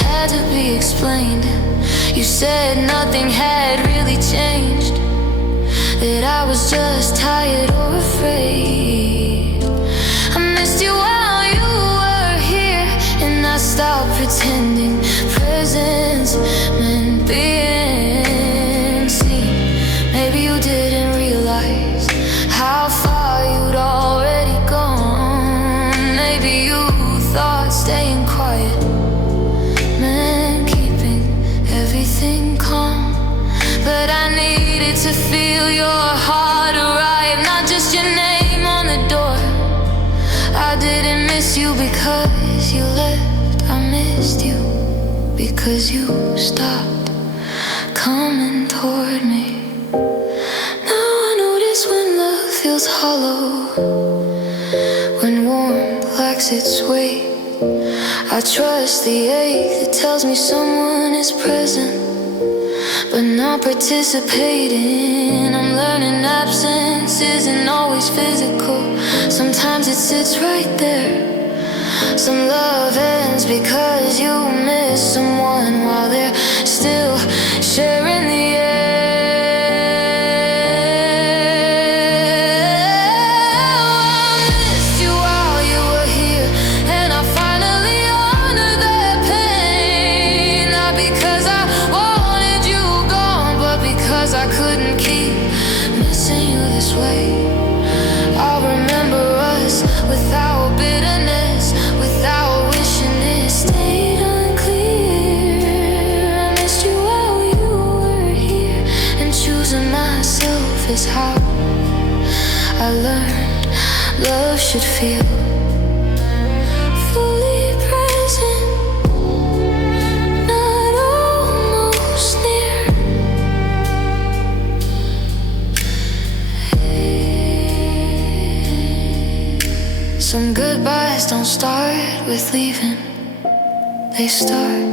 had to be explained. You said nothing had really changed, that I was just tired or afraid. I pretending presence meant being seen. Maybe you didn't realize how far you'd already gone. Maybe you thought staying quiet meant keeping everything calm. But I needed to feel your heart arrive, not just your name on the door. I didn't miss you because you left, I missed you because you stopped coming toward me. Now I notice when love feels hollow, when warmth lacks its weight. I trust the ache that tells me someone is present but not participating. I'm learning absence isn't always physical. Sometimes it sits right there. Some love ends because you miss someone while they're still sharing the air. I missed you while you were here, and I finally honored that pain. Not because I wanted you gone, but because I couldn't keep missing you this way. I'll remember us without bitterness, without wishing it stayed unclear. I missed you while you were here, and choosing myself is how I learned love should feel. Fully present, not almost near. Some goodbyes don't start with leaving, they start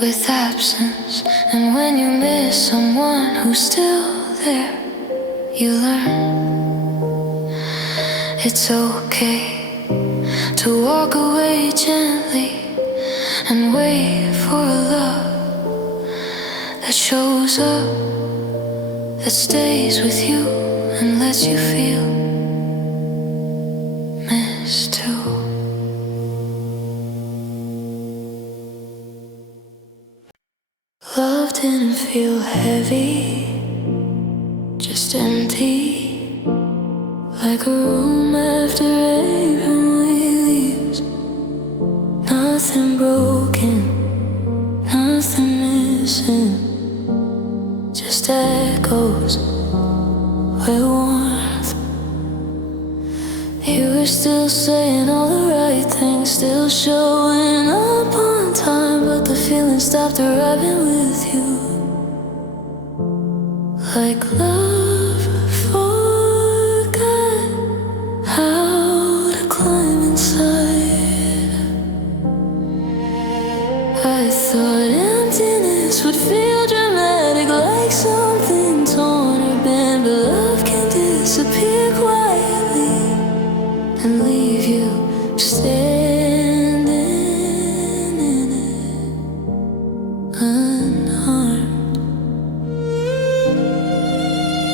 with absence. And when you miss someone who's still there, you learn it's okay to walk away gently and wait for a love that shows up, that stays with you and lets you feel missed too. Love didn't feel heavy, just empty, like a room after every leaves. Nothing broken, nothing missing, just echoes with warmth. You were still saying all the right things, still showing up on time, but the feeling stopped arriving with you. Like love forgot how to climb inside. I thought emptiness would feel dramatic, like something torn or bent, but love can disappear quietly and leave you standing in it, unharmed.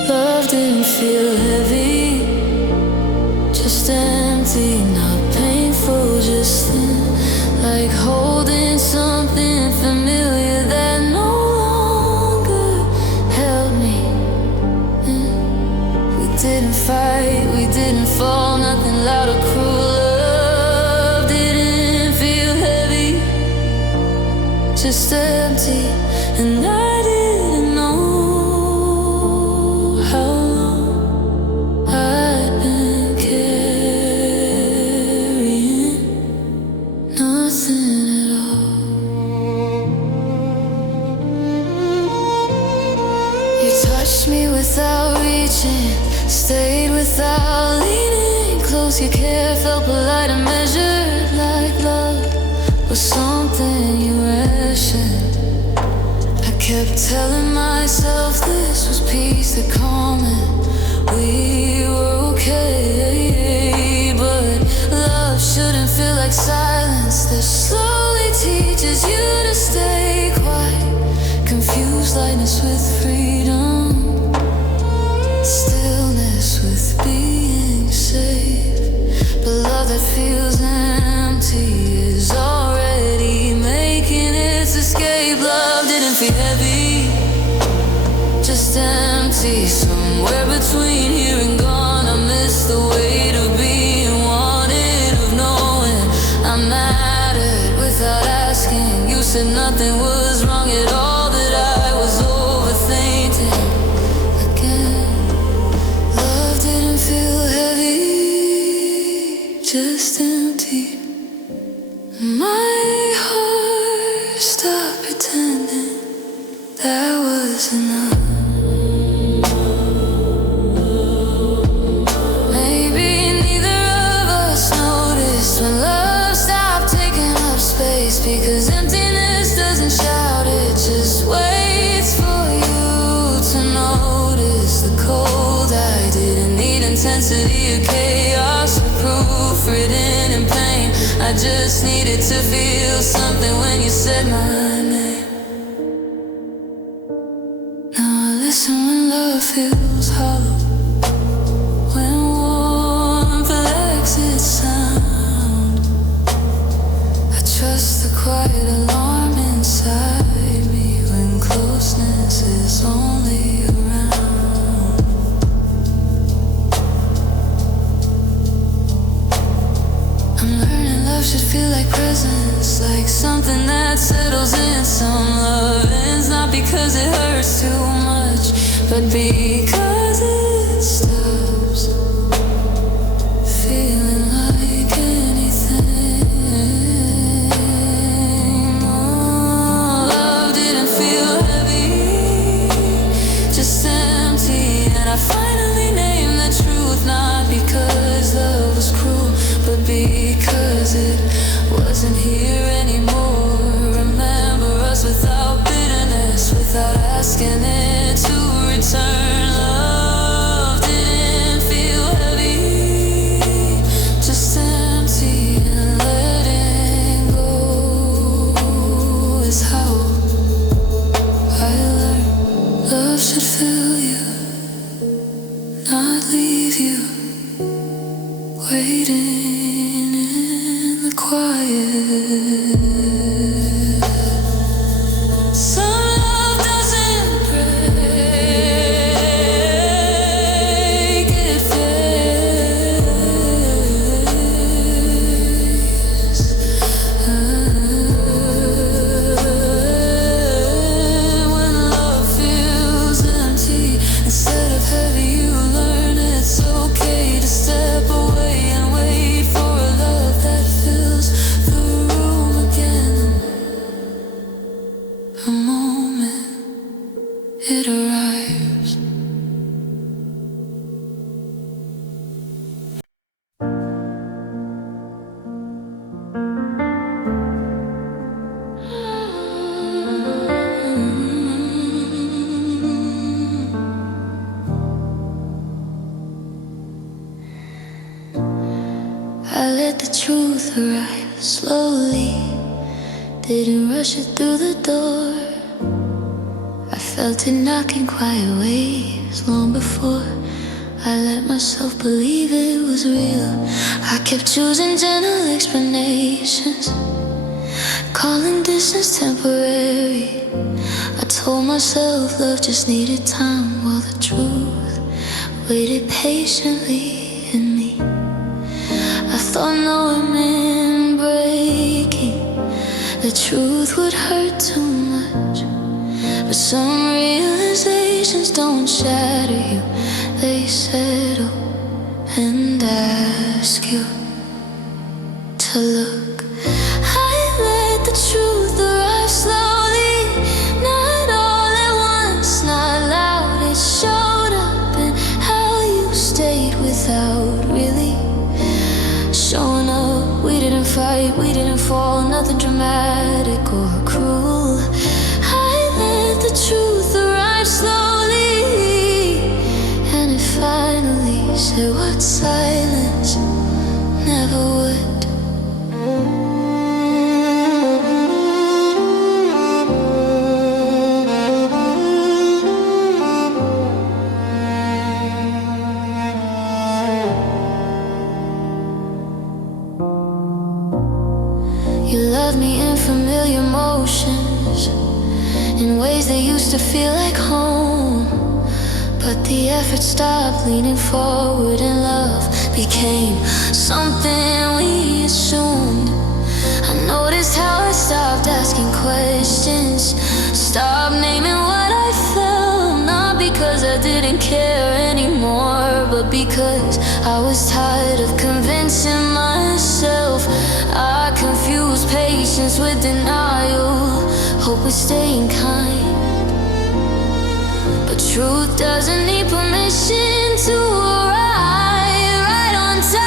Love didn't feel heavy, just empty, not painful, just thin, like holding something familiar that no longer held me. We didn't fight, we didn't fall, nothing loud or cruel. Love didn't feel heavy, just empty, and I didn't know how long I'd been carrying nothing at all. You touched me without reaching, stayed without leaning close. Your care felt polite and measured, like love was something you rationed. I kept telling myself this was peace, that calm, and we were okay. But love shouldn't feel like silence that slowly teaches you to stay quiet. Confused lightness with freedom, stillness with being safe. But love that feels empty is already said nothing was wrong at all, that I was overthinking again. Love didn't feel heavy, just empty. My heart stopped pretending that was enough. Maybe neither of us noticed when love stopped taking up space, because emptiness doesn't shout, it just waits for you to notice the cold. I didn't need intensity or chaos or proof written in pain. I just needed to feel something when you said my name. Now I listen when love feels hollow, when warmth lacks its sound. I trust the quiet alarm inside me when closeness is only around. I'm learning love should feel like presence, like something that settles in some lovings, not because it hurts too much, but because it stops feeling like anything. Oh, love didn't feel heavy, just empty, and I finally named the truth, not because love was cruel, but because it wasn't here anymore. Remember us without bitterness, without asking it to return. Love didn't feel heavy, just empty, and letting go is how I learned love should fill you, not leave you waiting in the quiet. Some love doesn't break, it fades. When love feels empty instead of heavy, you learn it's okay to step away and wait for a love that fills the room again. A moment it arrives. I let the truth arrive slowly, didn't rush it through the door. I felt it knocking quiet ways long before I let myself believe it was real. I kept choosing gentle explanations, calling distance temporary. I told myself love just needed time, while the truth waited patiently in me. I thought knowing meant breaking, the truth would hurt too much. But some realizations don't shatter you, they settle and ask you to look. I let the truth arrive slowly, not all at once, not loud. It showed up in how you stayed without really showing up. We didn't fight, we didn't fall, nothing dramatic or cruel. I let the truth arrive slowly, and it finally said what silence never would. You love me in familiar motions, in ways that used to feel like home. But the effort stopped leaning forward, and love became something we assumed. I noticed how I stopped asking questions, with staying kind. But truth doesn't need permission to arrive right on time.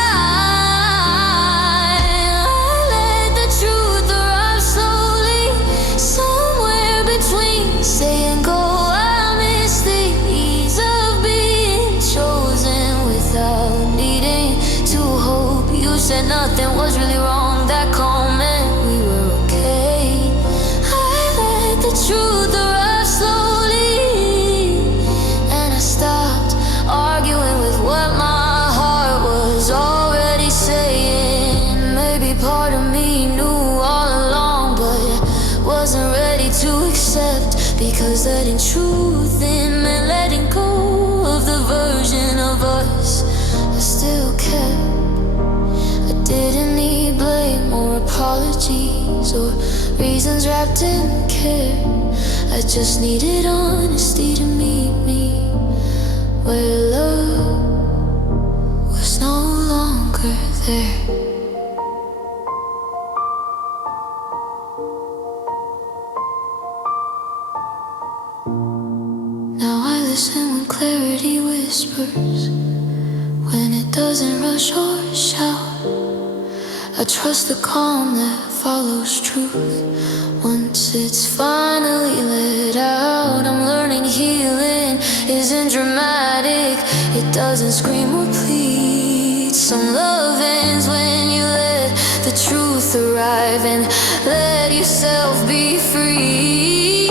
I let the truth arrive slowly, somewhere between stay and go. I miss the ease of being chosen without needing to hope. You said nothing was really wrong, that comment we were okay. I let the truth arrive slowly, and I stopped arguing with what my heart was already saying. Maybe part of me knew all along, but wasn't ready to accept, because letting truth in meant letting go of the version of us I still kept. I didn't need blame or apologies or reasons wrapped in care. I just needed honesty to meet me where love was no longer there. Now I listen when clarity whispers, when it doesn't rush or shout. I trust the calm that follows truth once it's finally let out. I'm learning healing isn't dramatic, it doesn't scream or plead. Some love ends when you let the truth arrive and let yourself be free.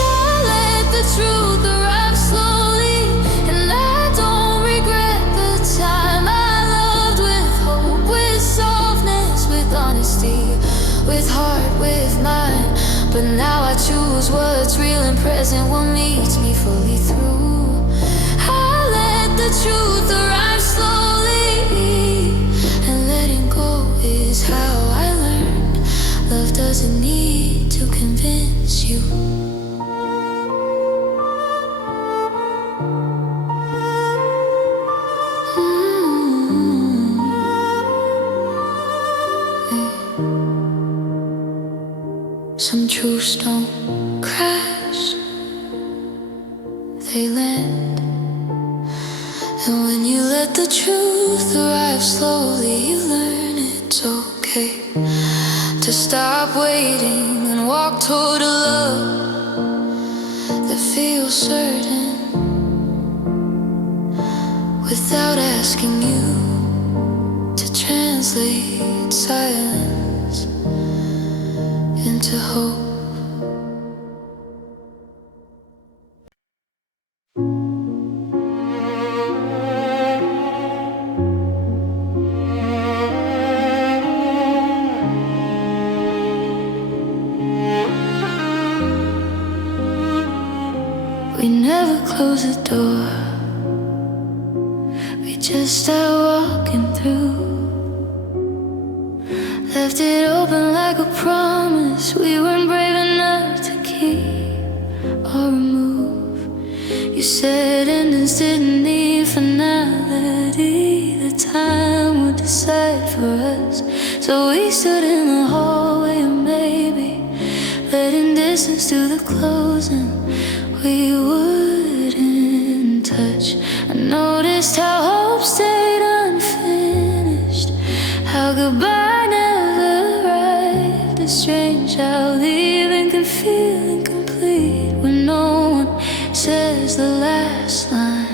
I let the truth arrive slowly, and I don't regret the time I loved with hope, with softness, with honesty, with heart, with mind. But now I choose what's real and present, what meets me fully through. I let the truth arrive slowly, and letting go is how I learned love doesn't need to convince you. Some truths don't crash, they land. And when you let the truth arrive slowly, you learn it's okay to stop waiting and walk toward a love that feels certain, without asking you to translate silence into hope. We never close the door, we just start walking through. Left it open like a promise we weren't brave enough to keep or remove. You said endings didn't need finality, the time would decide for us. So we stood in the hallway and maybe letting distance do the closing. We wouldn't touch. I noticed how hope stayed unfinished, how goodbye never arrived. It's strange how leaving can feel incomplete when no one says the last line.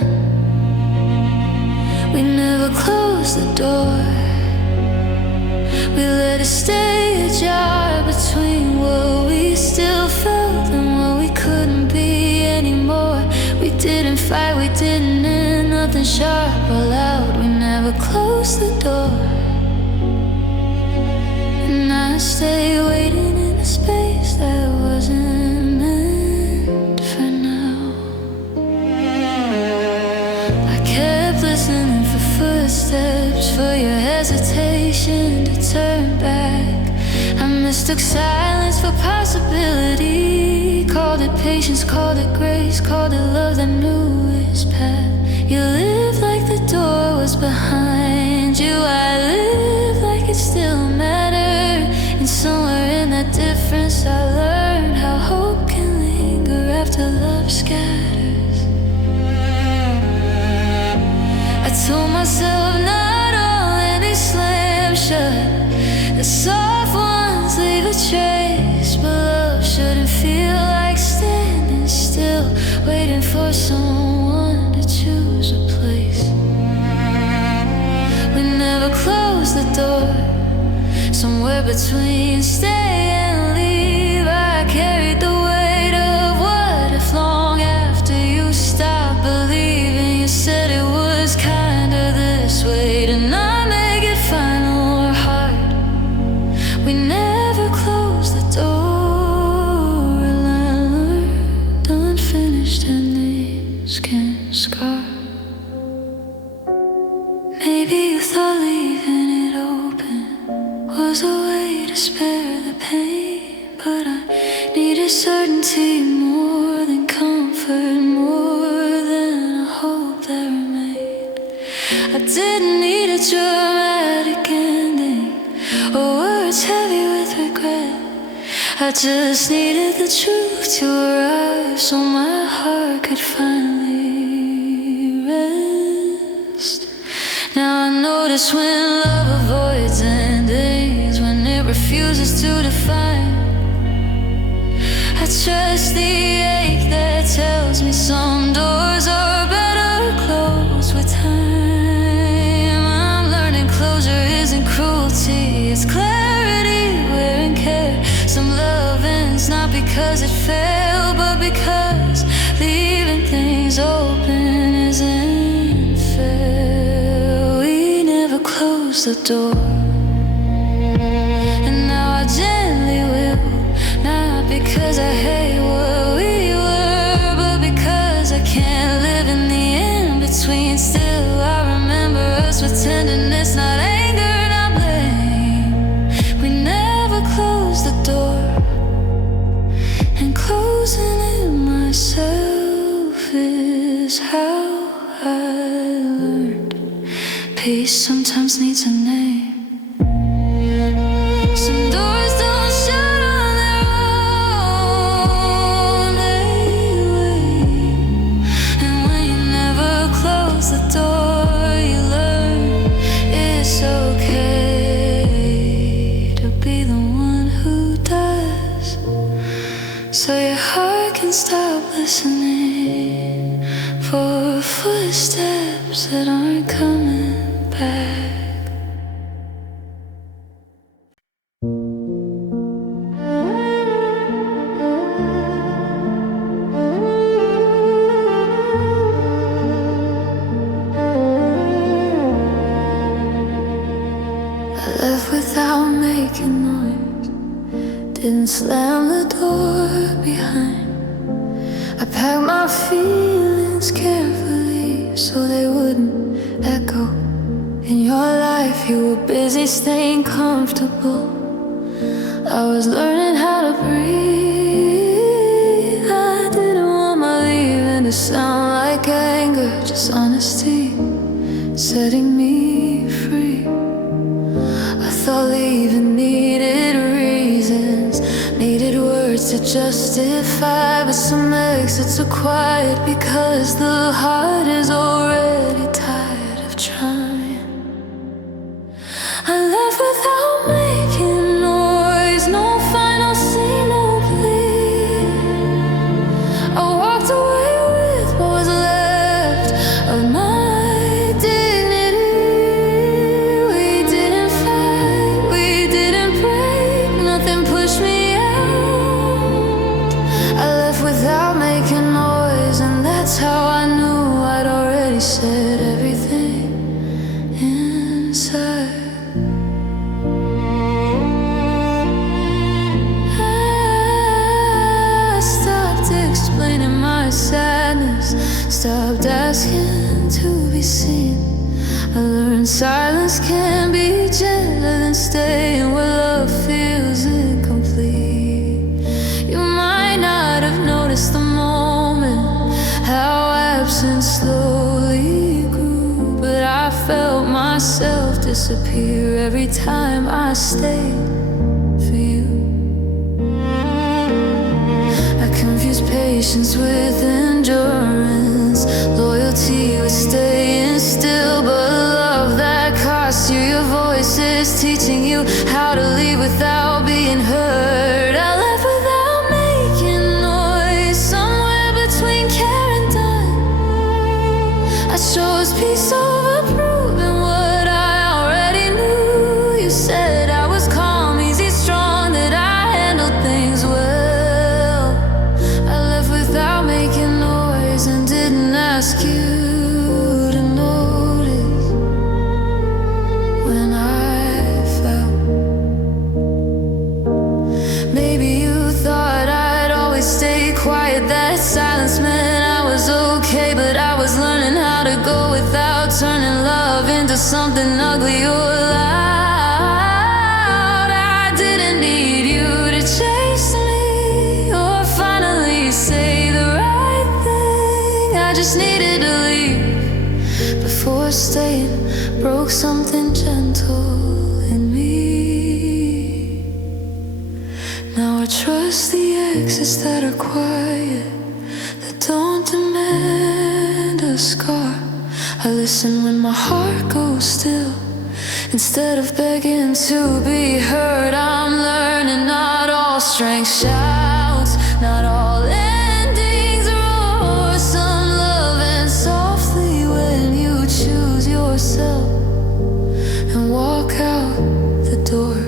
We never closed the door, we let it stay ajar between what we still felt and what we couldn't be anymore. We didn't fight, we didn't end nothing sharp or loud. We never closed the door, and I stay waiting in a space that wasn't meant for now. I kept listening for footsteps, for your hesitation to turn back. I mistook silence for possibility, called it patience, called it grace, called it love that knew its path. You lived like the door was behind you, I lived like it still mattered, and somewhere in that difference I learned scatters. I told myself not all any slam shut. The soft ones leave a trace, but love shouldn't feel like standing still, waiting for someone to choose a place. We never closed the door. Somewhere between stay and leave, I carried the weight of what if long after you stopped believing. You said it was kinda this way to not make it final or hard. We never closed the door, and I learned unfinished endings can scar. Maybe you thought leaving it open was a way to spare the pain, but I needed certainty more than comfort, more than a hope that remained. I didn't need a dramatic ending or words heavy with regret. I just needed the truth to arrive so my heart could finally rest. Now I notice when love avoids endings, when it refuses to define. I trust the ache that tells me some doors are better closed with time. I'm learning closure isn't cruelty, it's clarity wearing care. Some love ends not because it failed, but because leaving things open isn't fair. We never closed the door, and now I gently will. Not because I hate what we were, but because I can't live in the in-between. Still I remember us with tenderness, not anger, not blame. We never closed the door, and closing it myself is how I learned peace sometimes needs a name. Some doors don't shut on their own, they wait. And when you never close the door, you learn it's okay to be the one who does, so your heart can stop listening for footsteps that aren't coming back. Left without making noise, didn't slam the door behind. I packed my feelings carefully so they wouldn't echo. In your life you were busy staying comfortable. I was learning how to breathe. I didn't want my leaving to sound like anger, just honesty setting me free. I thought leaving needed reasons, needed words to justify, but some exits are quiet because the heart is already tired of trying. I left without making noise, no final scene, no plea. I walked away with what was left of my how I knew I'd already said everything inside. I stopped explaining my sadness, stopped asking to be seen. I learned silence can be gentler than staying where love feels incomplete. You might not have noticed the moment, how absence slowly grew, but I felt myself disappear every time I stayed for you. I confused replace patience with endurance. Loyalty with staying still, but love that costs you your voice is teaching you how to leave without being heard. I left without making noise, somewhere between care and done. I chose peace over proving what I already knew. You said I was calm, easy, strong, that I handled things well. I left without making noise and didn't ask you to notice when I fell. Maybe you thought I'd always stay quiet, that silence meant I was okay, but I was learning how to go without turning love into something ugly or loud. I didn't need you to chase me or finally say the right thing. I just needed to leave before staying broke something gentle in me. Now I trust the exits that are quiet, that don't demand a scar. I listen when my heart goes still, instead of begging to be heard. I'm learning not all strength shouts, not all endings roar. Some love and softly when you choose yourself and walk out the door.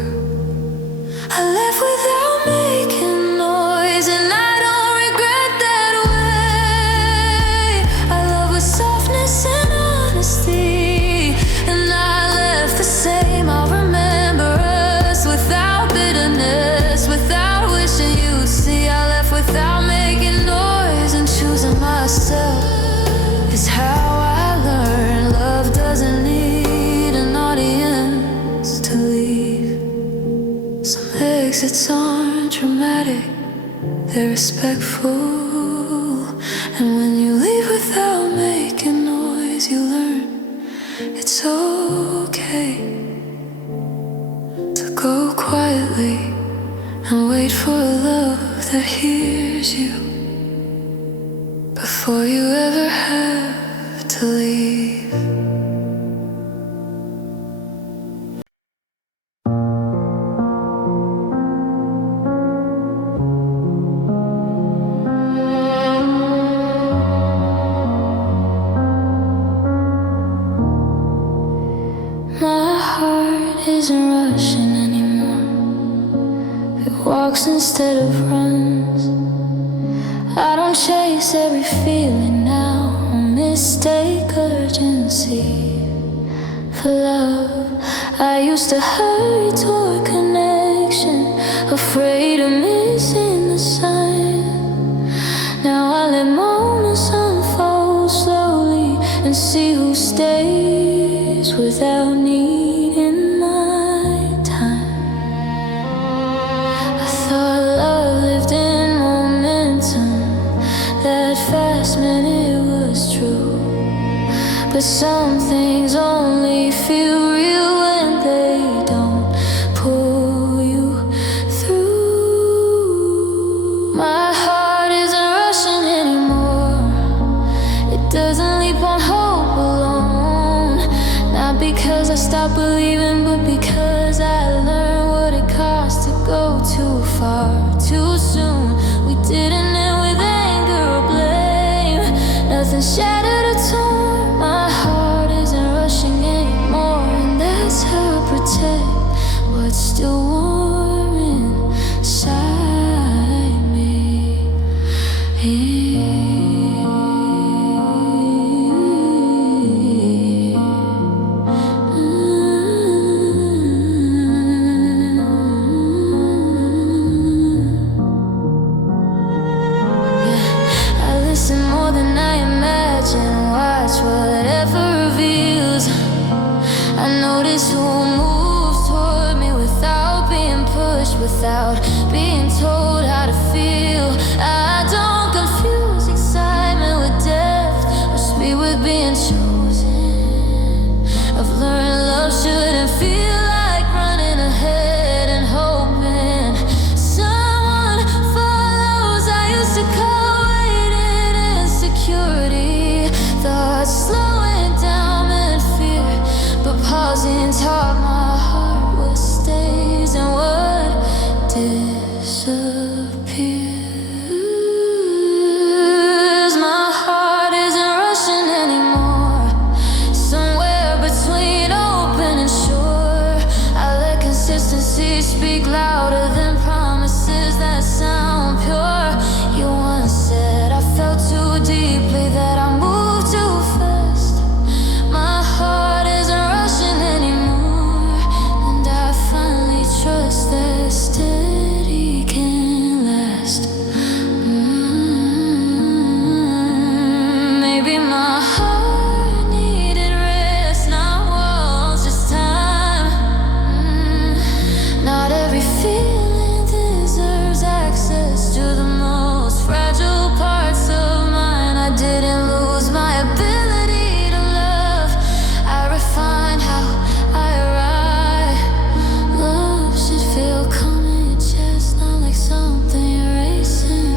I left without making noise, and I don't regret that way. I love with softness and honesty, and I left the same. I'll remember us without bitterness, without wishing you'd see. I left without making noise, and choosing myself is how I learn. Love doesn't need an audience to leave. Some exits aren't dramatic, they're respectful. And when you leave without making noise, you learn it's okay to go quietly and wait for a love that hears you before you ever have to leave. My heart isn't rushing anymore. It walks instead of runs. I don't chase every feeling now. I mistake urgency for love. I used to hurry toward connection, afraid of missing the sign. Now I let moments unfold slowly and see who stays without needing my time. I thought love lived in momentum, that fast meant it was true. But some things only feel real when they don't pull you through. My heart isn't rushing anymore. It doesn't leap on hope alone. Not because I stopped believing, but because I learned what it costs to go too far, too soon. We didn't end with anger or blame. Nothing shattered or torn. My heart isn't rushing anymore, and that's how I protect what's still warm inside me. Who moves toward me without being speak louder than promises that sound pure. You once said I felt too deeply, that I moved too fast. My heart isn't rushing anymore, and I finally trust that steady can last. Maybe my heart needed rest, not walls, just time. Not every feeling deserves access to the most fragile parts of mine. I didn't lose my ability to love, I refined how I arrive. Love should feel calm in your chest, not like something you're racing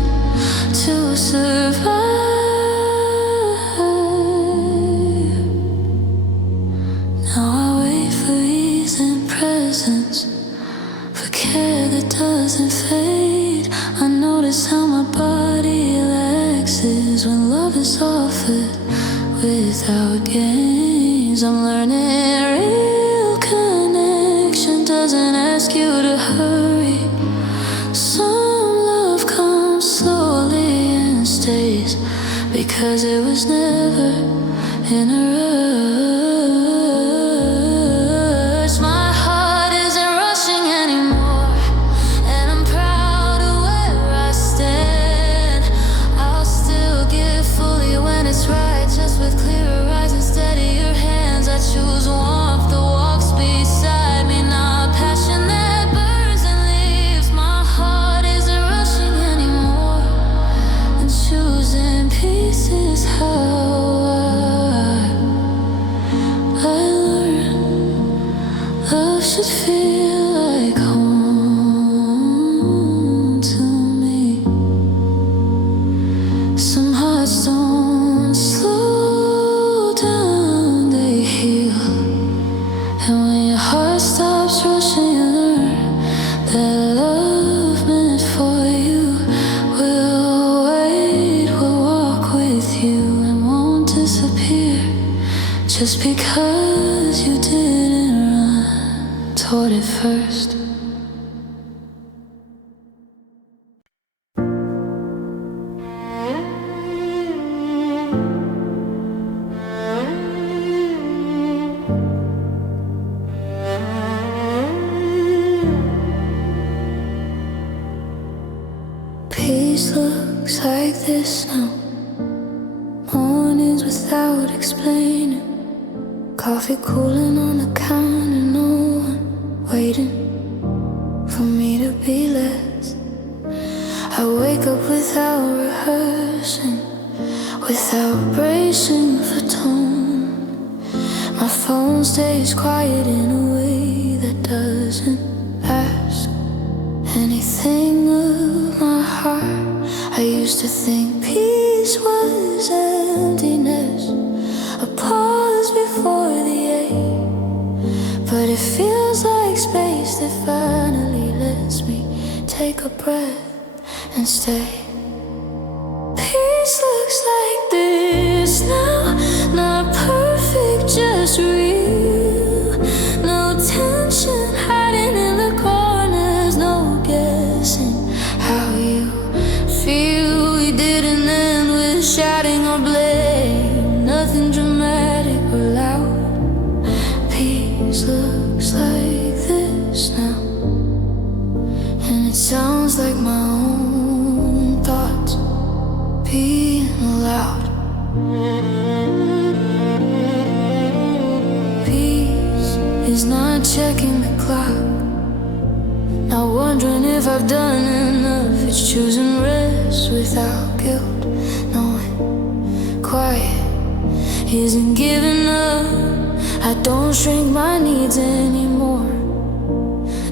to survive. Now I wait for ease and presence, for care that doesn't fade. I notice how my body relaxes when love is offered without games. I'm learning real connection doesn't ask you to hurry. Some love comes slowly and stays, because it was never in a rush. My heart isn't rushing anymore, and I'm proud of where I stand. I'll still give fully when it's right, just with clearer eyes and steadier hands. I choose warmth that walks beside me, not passion that burns and leaves. My heart isn't rushing anymore, and choosing peace is how I learn. Love should feel like home to me. Some hearts don't slow down, they heal. And when your heart stops rushing, you learn that love meant for you will wait, will walk with you, and won't disappear just because you didn't run toward it first. Peace looks like this now. Mornings without explaining. Coffee cooling on the counter, no one waiting for me to be less. I wake up without rehearsing, without bracing for tone. My phone stays quiet in a way that doesn't ask anything of my heart. I used to think peace was emptiness, a pause before the ache. But it feels like space that finally lets me take a breath and stay. Peace looks like this now, not perfect, just real. No tension hiding in the corners, no guessing how you feel. We didn't end with shouting or blame, nothing dramatic or loud. Peace looks like this now, and it sounds like my own thoughts being loud. Peace is not checking the clock, not wondering if I've done enough. It's choosing rest without guilt, knowing quiet isn't giving up. I don't shrink my needs anymore,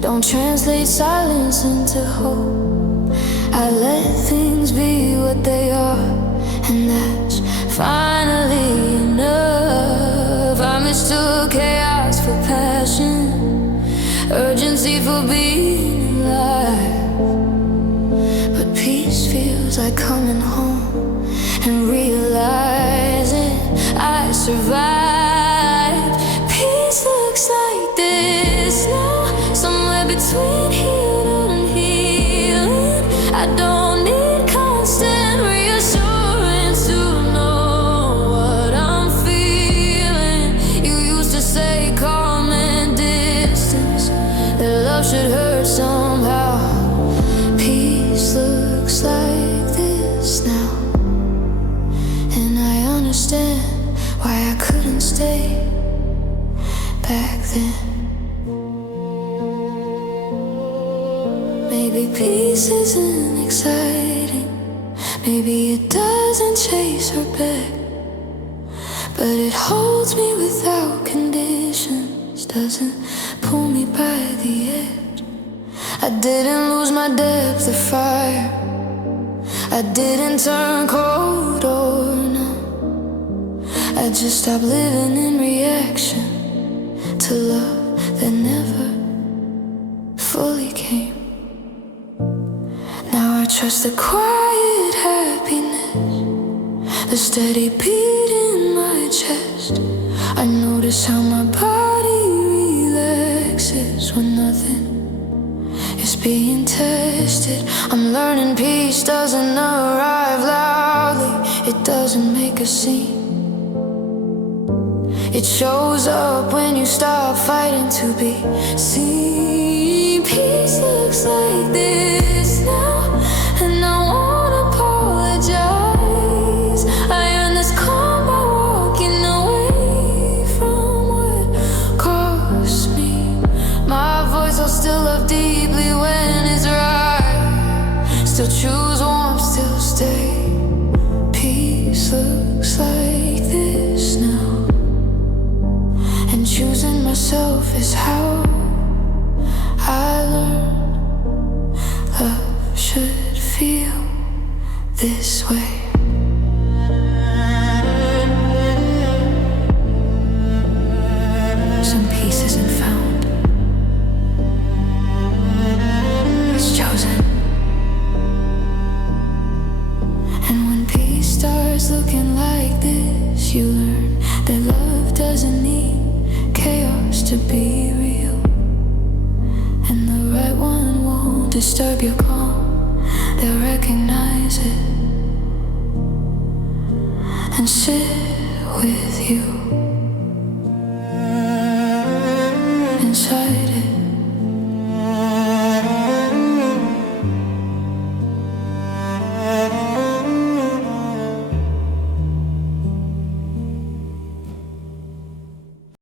don't translate silence into hope. I let things be what they are, and that's finally enough. I mistook chaos for passion, urgency for being alive. But peace feels like coming home and realizing I survived. Peace looks like this now, somewhere between here should hurt somehow. Peace looks like this now, and I understand why I couldn't stay back then. Maybe peace isn't exciting, maybe it doesn't chase her back, but it holds me without conditions, doesn't pull me by the edge. I didn't lose my depth of fire, I didn't turn cold or numb. I just stopped living in reaction to love that never fully came. Now I trust the quiet happiness, the steady beat in my chest. I notice how my body relaxes when nothing is being tested. I'm learning peace doesn't arrive loudly, it doesn't make a scene. It shows up when you stop fighting to be seen. Peace looks like this now, and I won't apologize. I earned this calm by walking away from what cost me. My voice I'll still love deeply when it's right. Still choose warmth, still stay. Peace looks like this now, and choosing myself is how I learned love should feel this way. Some peace isn't found, it's chosen. And when peace starts looking like this, you learn that love doesn't need chaos to be real, and the right one won't disturb your calm. They'll recognize it and sit with you.